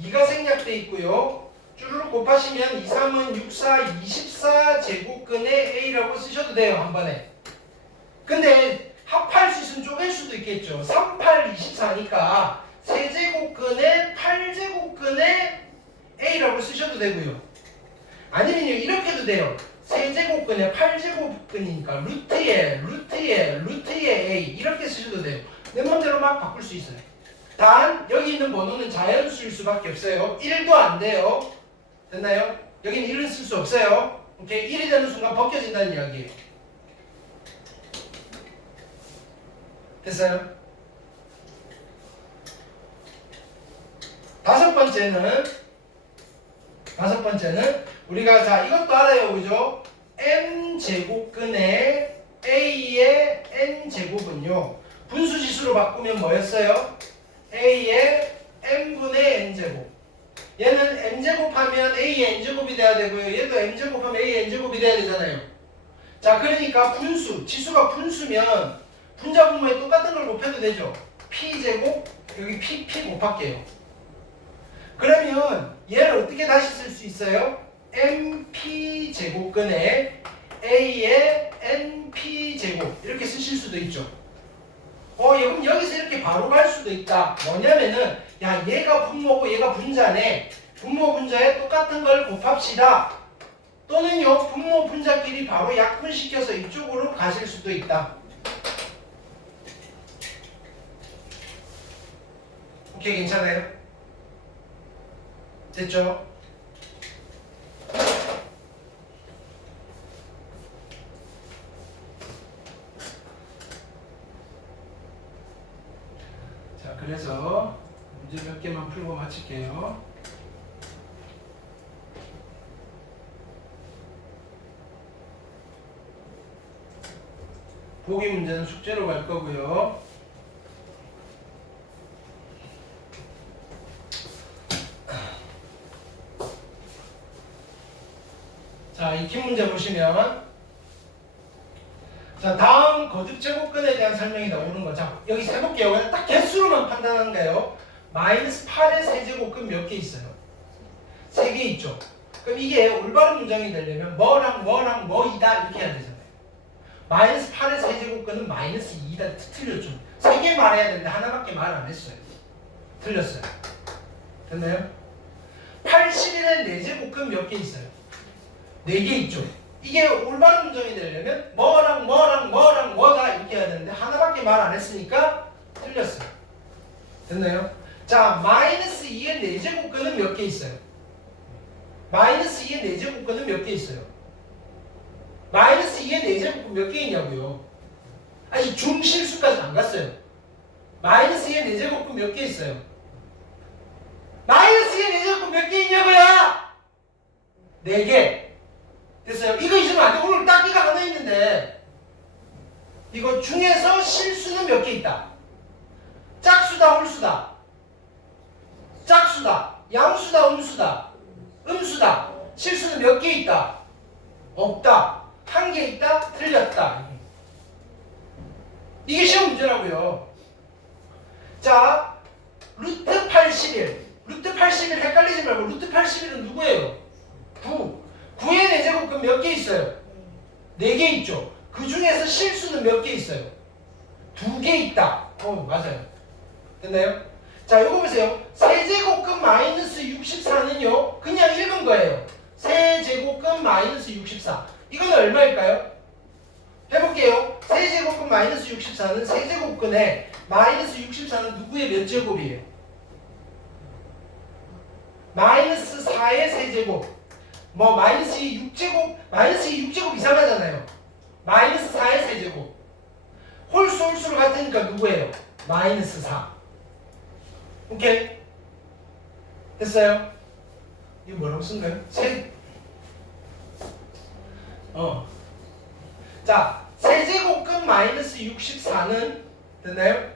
2가 생략돼 있고요. 쭈르륵 곱하시면 2, 3은 6, 4, 24 제곱근의 a라고 쓰셔도 돼요. 한 번에. 근데 합할 수 있으면 쪼갤 수도 있겠죠. 3, 8, 24니까 세제곱근의 8제곱근의 a라고 쓰셔도 되고요. 아니면 이렇게도 돼요. 세제곱근의 8제곱근이니까 루트의 a 이렇게 쓰셔도 돼요. 내 맘대로 막 바꿀 수 있어요. 단 여기 있는 번호는 자연수일 수밖에 없어요. 1도 안 돼요. 됐나요? 여기는 1을 쓸 수 없어요. 오케이? 1이 되는 순간 벗겨진다는 이야기예요. 됐어요? 다섯 번째는 우리가 자 이것도 알아요. 그죠? m제곱근의 a의 n제곱은요 분수지수로 바꾸면 뭐였어요? a의 m분의 n제곱. 얘는 m제곱하면 a의 n제곱이 돼야 되고요. 얘도 m제곱하면 a의 n제곱이 돼야 되잖아요. 자 그러니까 지수가 분수면 분자분모에 똑같은 걸 곱해도 되죠. p제곱 여기 p 곱할게요. 그러면 얘를 어떻게 다시 쓸 수 있어요? np 제곱근에 a의 np 제곱 이렇게 쓰실 수도 있죠. 그럼 여기서 이렇게 바로 갈 수도 있다. 뭐냐면은 야 얘가 분모고 얘가 분자네. 분모 분자에 똑같은 걸 곱합시다. 또는요 분모 분자끼리 바로 약분시켜서 이쪽으로 가실 수도 있다. 오케이 괜찮아요? 됐죠? 자 그래서 문제 몇 개만 풀고 마칠게요. 보기 문제는 숙제로 갈 거고요. 자, 익힌 문제 보시면 자, 다음 거듭 제곱근에 대한 설명이 나오는 거. 자, 여기 세볼게요. 그냥 딱 개수로만 판단하는 거예요. 마이너스 8의 세제곱근 몇 개 있어요? 3개 있죠. 그럼 이게 올바른 문장이 되려면 뭐랑 뭐랑 뭐이다 이렇게 해야 되잖아요. 마이너스 8의 세제곱근은 마이너스 2다. 틀렸죠. 3개 말해야 되는데 하나밖에 말 안 했어요. 틀렸어요. 됐나요? 81의 4제곱근 몇 개 있어요? 4개 있죠. 이게 올바른 문장이 되려면 뭐랑 뭐랑 뭐랑 뭐다 이렇게 해야 되는데 하나밖에 말 안 했으니까 틀렸어요. 됐나요? 자, 마이너스 2의 4제곱근은 몇 개 있어요? 마이너스 2의 4제곱근은 몇 개 있어요? 마이너스 2의 4제곱근 몇 개 있냐고요? 아니 중실수까지 안 갔어요. 마이너스 2의 4제곱근 몇 개 있어요? 마이너스 2의 4제곱근 몇 개 있냐고요? 4개. 됐어요? 이거 잊으면 안 돼. 오늘 딱이가 하나 있는데 이거 중에서 실수는 몇 개 있다? 짝수다 홀수다? 짝수다. 양수다 음수다? 음수다. 실수는 몇 개 있다? 없다. 1개 있다? 틀렸다. 이게 시험 문제라고요. 자, 루트 81. 루트 81 헷갈리지 말고 루트 81은 누구예요? 9. 9의 4제곱근 몇 개 있어요? 4개 있죠. 그 중에서 실수는 몇 개 있어요? 2개 있다. 맞아요. 됐나요? 자, 이거 보세요. 세제곱근 마이너스 64는요 그냥 읽은 거예요. 세제곱근 마이너스 64. 이건 얼마일까요? 해볼게요. 세제곱근 마이너스 64는 세제곱근에 마이너스 64는 누구의 몇 제곱이에요? 마이너스 4의 세제곱. 마이너스 6제곱, 마이너스 6제곱 이상하잖아요. 마이너스 4의 세제곱. 홀수 홀수로 같으니까 누구예요? 마이너스 4. 오케이? 됐어요? 이거 뭐라고 쓴 거예요? 자, 세제곱근 마이너스 64는 됐나요?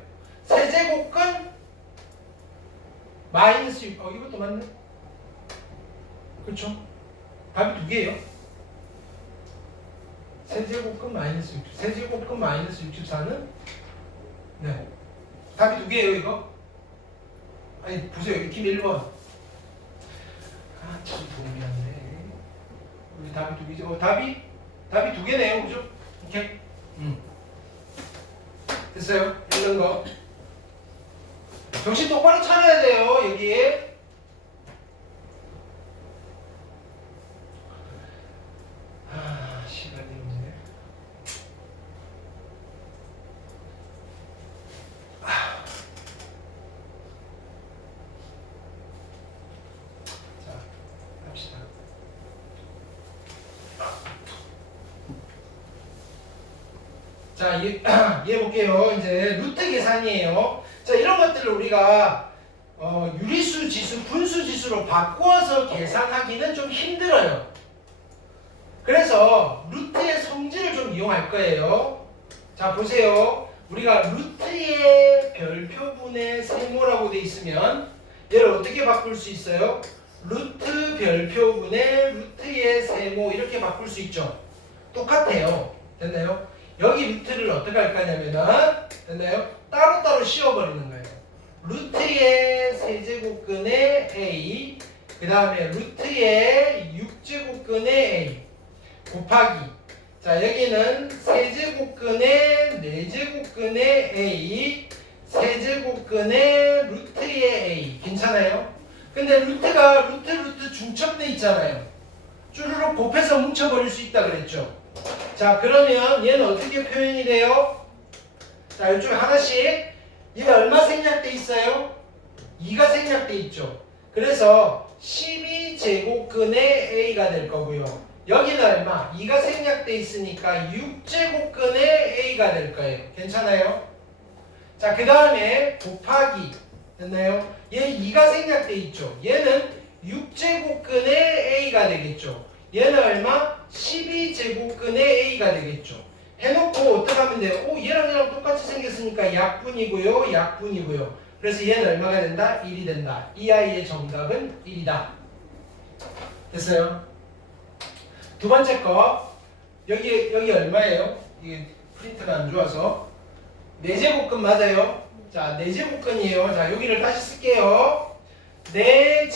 세제곱근 마이너스 6, 이것도 맞네? 그렇죠? 답이 2개예요. 세제곱근 마이너스 60. 세제곱근 마이너스 64는 네. 답이 2개예요, 이거. 아니, 보세요. 익힘 1번. 참 도움이 안 돼. 우리 답이 2개죠. 답이 2개네요. 그죠? 오케이. 됐어요? 이런 거. 정신 똑바로 차려야 돼요, 여기에. 시간이 없네. 자, 합시다. 자, 얘 볼게요. 이제 루트 계산이에요. 자, 이런 것들을 우리가 유리수 지수, 분수 지수로 바꾸어서 계산하기는 좀 힘들어요. 그래서 루트의 성질을 좀 이용할 거예요. 자, 보세요. 우리가 루트의 별표분의 세모라고 돼 있으면 얘를 어떻게 바꿀 수 있어요? 루트 별표분의 루트의 세모 이렇게 바꿀 수 있죠. 똑같아요. 됐나요? 여기 루트를 어떻게 할 거냐면은 됐나요? 따로따로 씌워버리는 거예요. 루트의 세제곱근의 A 그 다음에 루트의 6제곱근의 A 곱하기 자 여기는 세제곱근의 4제곱근의 A 세제곱근의 루트의 A 괜찮아요? 근데 루트가 루트 중첩돼 있잖아요. 쭈르륵 곱해서 뭉쳐버릴 수 있다 그랬죠. 자 그러면 얘는 어떻게 표현이 돼요? 자 이쪽에 하나씩 얘가 얼마 생략돼 있어요? 2가 생략돼 있죠. 그래서 12제곱근의 A가 될 거고요. 여기는 얼마? 2가 생략돼 있으니까 6제곱근의 A가 될 거예요. 괜찮아요? 자 그 다음에 곱하기 됐나요? 얘 2가 생략돼 있죠. 얘는 6제곱근의 A가 되겠죠. 얘는 얼마? 12제곱근의 A가 되겠죠. 해놓고 어떻게 하면 돼요? 오 얘랑 똑같이 생겼으니까 약분이고요. 약분이고요. 그래서 얘는 얼마가 된다? 1이 된다. 이 아이의 정답은 1이다. 됐어요? 두 번째 거 여기 얼마예요? 이게 프린트가 안 좋아서 4제곱근 맞아요? 자 4제곱근이에요. 자 여기를 다시 쓸게요.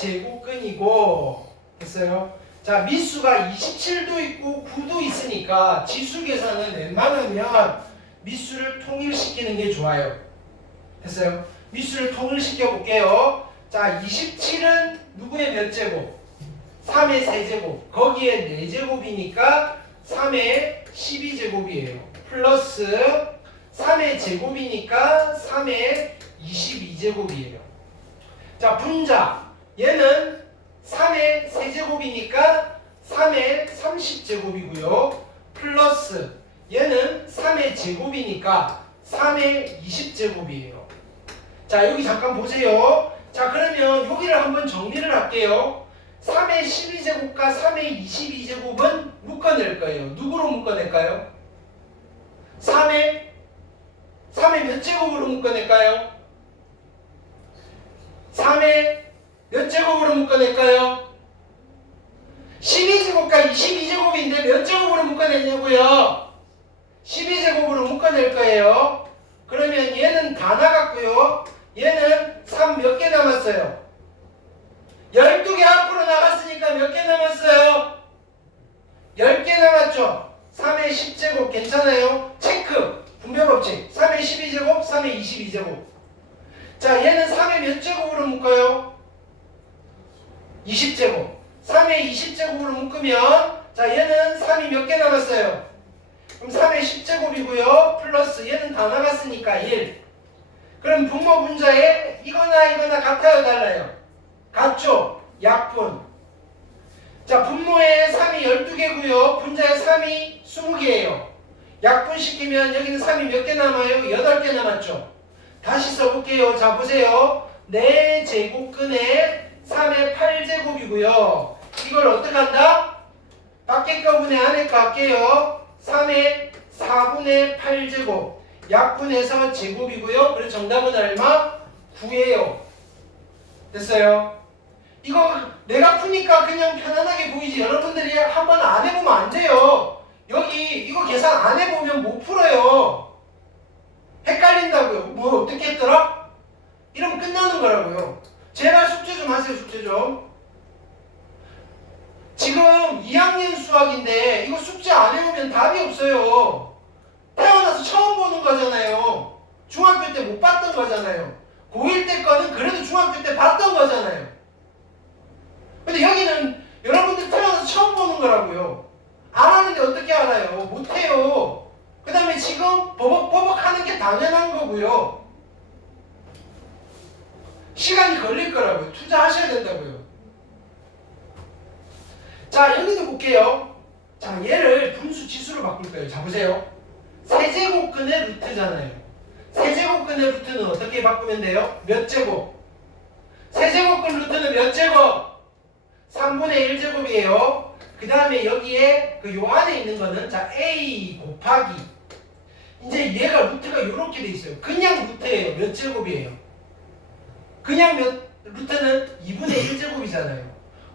4제곱근이고 됐어요? 자 미수가 27도 있고 9도 있으니까 지수 계산은 웬만하면 미수를 통일시키는 게 좋아요. 됐어요? 미수를 통일시켜 볼게요. 자 27은 누구의 몇 제곱? 3의 세제곱 거기에 4제곱이니까 3의 12제곱이에요. 플러스 3의 제곱이니까 3의 22제곱이에요. 자 분자 얘는 3의 세제곱이니까 3의 30제곱이고요. 플러스 얘는 3의 제곱이니까 3의 20제곱이에요. 자 여기 잠깐 보세요. 자 그러면 여기를 한번 정리를 할게요. 3의 12제곱과 3의 22제곱은 묶어낼 거예요. 누구로 묶어낼까요? 3의 몇 제곱으로 묶어낼까요? 3의 몇 제곱으로 묶어낼까요? 12제곱과 22제곱인데 몇 제곱으로 묶어내냐고요? 12제곱으로 묶어낼 거예요. 그러면 얘는 다 나갔고요. 얘는 3 몇 개 남았어요? 12개 앞으로 나갔으니까 몇 개 남았어요? 10개 남았죠? 3의 10제곱 괜찮아요? 체크! 분배법칙 3의 12제곱, 3의 22제곱 자 얘는 3의 몇 제곱으로 묶어요? 20제곱 3의 20제곱으로 묶으면 자 얘는 3이 몇 개 남았어요? 그럼 3의 10제곱이고요 플러스 얘는 다 나갔으니까 1 그럼 분모 분자에 이거나 같아요 달라요? 같죠? 약분 자 분모에 3이 12개고요 분자에 3이 20개예요 약분시키면 여기는 3이 몇 개 남아요? 8개 남았죠? 다시 써볼게요. 자 보세요. 4제곱근에 3의 8제곱이고요. 이걸 어떻게 한다? 밖에 거 분의 안에 거 할게요. 3의 4분의 8제곱 약분해서 제곱이고요. 그래서 정답은 얼마? 9예요. 됐어요? 이거 내가 푸니까 그냥 편안하게 보이지 여러분들이 한번 안 해보면 안 돼요. 여기 이거 계산 안 해보면 못 풀어요. 헷갈린다고요. 뭐 어떻게 했더라? 이러면 끝나는 거라고요. 제발 숙제 좀 하세요. 숙제 좀. 지금 2학년 수학인데 이거 숙제 안 해오면 답이 없어요. 태어나서 처음 보는 거잖아요. 중학교 때 못 봤던 거잖아요. 고1 때 거는 그래도 중학교 때 봤던 거잖아요. 근데 여기는 여러분들 태어나서 처음 보는 거라고요. 안 하는데 어떻게 알아요? 못해요. 그 다음에 지금 버벅버벅 하는 게 당연한 거고요. 시간이 걸릴 거라고요. 투자하셔야 된다고요. 자 여기도 볼게요. 자 얘를 분수 지수로 바꿀 거예요. 자 보세요. 세제곱근의 루트잖아요. 세제곱근의 루트는 어떻게 바꾸면 돼요? 몇 제곱? 세제곱근 루트는 몇 제곱? 3분의 1제곱이에요. 그 다음에 여기에 요 안에 있는 거는 자 A 곱하기 이제 얘가 루트가 이렇게 돼 있어요. 그냥 루트예요. 몇 제곱이에요? 그냥 루트는 2분의 1제곱이잖아요.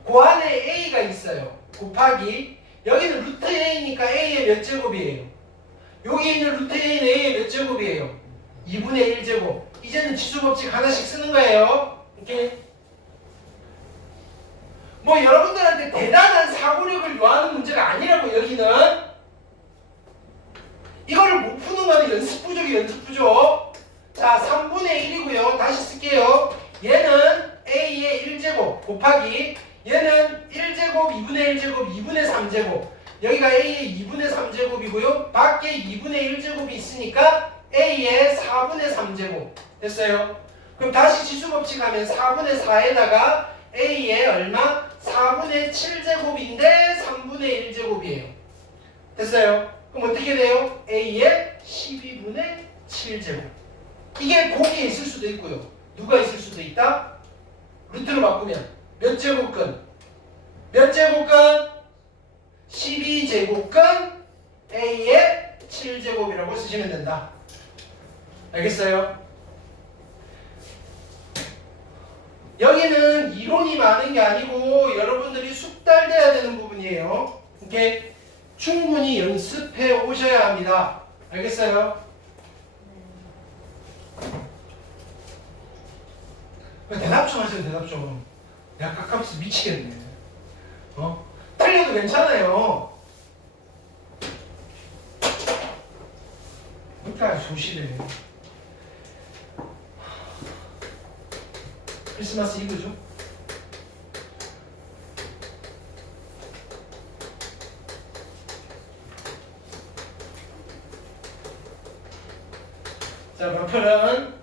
그 안에 A가 있어요. 곱하기 여기는 루트 A니까 A의 몇 제곱이에요? 여기 있는 루트 A는 A의 몇 제곱이에요? 2분의 1제곱 이제는 지수법칙 하나씩 쓰는 거예요. 이렇게. 뭐 여러분들한테 대단한 사고력을 요하는 문제가 아니라고 여기는. 이거를 못 푸는 거는 연습 부족이 연습 부족. 자, 3분의 1이고요. 다시 쓸게요. 얘는 A의 1제곱 곱하기 얘는 1제곱 2분의 1제곱 2분의 3제곱. 여기가 A의 2분의 3제곱이고요. 밖에 2분의 1제곱이 있으니까 A의 4분의 3제곱. 됐어요? 그럼 다시 지수법칙 하면 4분의 4에다가 A의 얼마? 4분의 7제곱인데 3분의 1제곱이에요. 됐어요? 그럼 어떻게 돼요? A의 12분의 7제곱. 이게 거기에 있을 수도 있고요. 누가 있을 수도 있다? 루트로 바꾸면 몇 제곱근? 몇 제곱근? 12제곱근 A의 7제곱이라고 쓰시면 된다. 알겠어요? 여기는 이론이 많은 게 아니고 여러분들이 숙달돼야 되는 부분이에요. 이렇게 충분히 연습해 오셔야 합니다. 알겠어요? 대답 좀 하세요. 대답 좀. 내가 깝깝해서 미치겠네. 틀려도 괜찮아요. 그러니까 소실해. 크리스마스 이브죠? 자, 마플은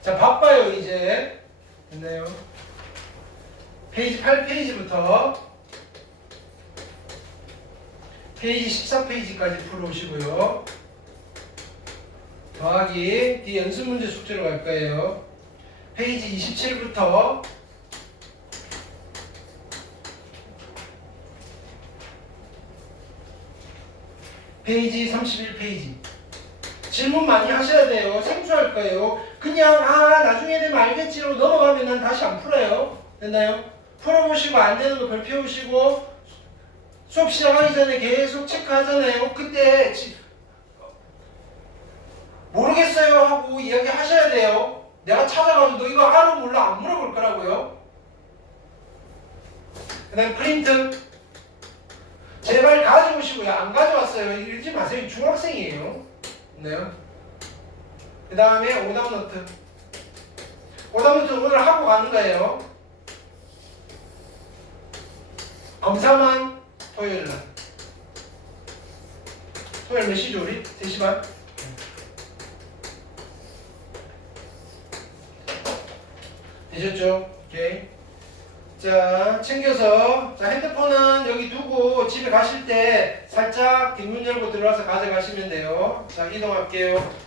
자, 바빠요. 이제 됐나요? 페이지 8페이지부터 페이지 14페이지까지 풀어오시고요. 더하기 뒤 연습 문제 숙제로 갈 거예요. 페이지 27부터 페이지 31페이지. 질문 많이 하셔야 돼요. 생소할 거예요. 그냥 나중에 되면 알겠지로 넘어가면 난 다시 안 풀어요. 됐나요? 풀어보시고 안 되는 거 별표우시고 수업 시작하기 전에 계속 체크하잖아요. 그때 모르겠어요 하고 이야기 하셔야 돼요. 내가 찾아가서 너 이거 알아 몰라 안 물어볼 거라고요. 그 다음에 프린트 제발 가져오시고요. 안 가져왔어요. 읽지 마세요. 중학생이에요. 네요. 그 다음에 오답 노트. 오답 노트 오늘 하고 가는 거예요. 검사만 토요일날. 토요일 몇 시죠 우리? 3시 반? 되셨죠? 오케이. 자, 챙겨서 자 핸드폰은 여기 두고 집에 가실 때 살짝 뒷문 열고 들어와서 가져가시면 돼요. 자, 이동할게요.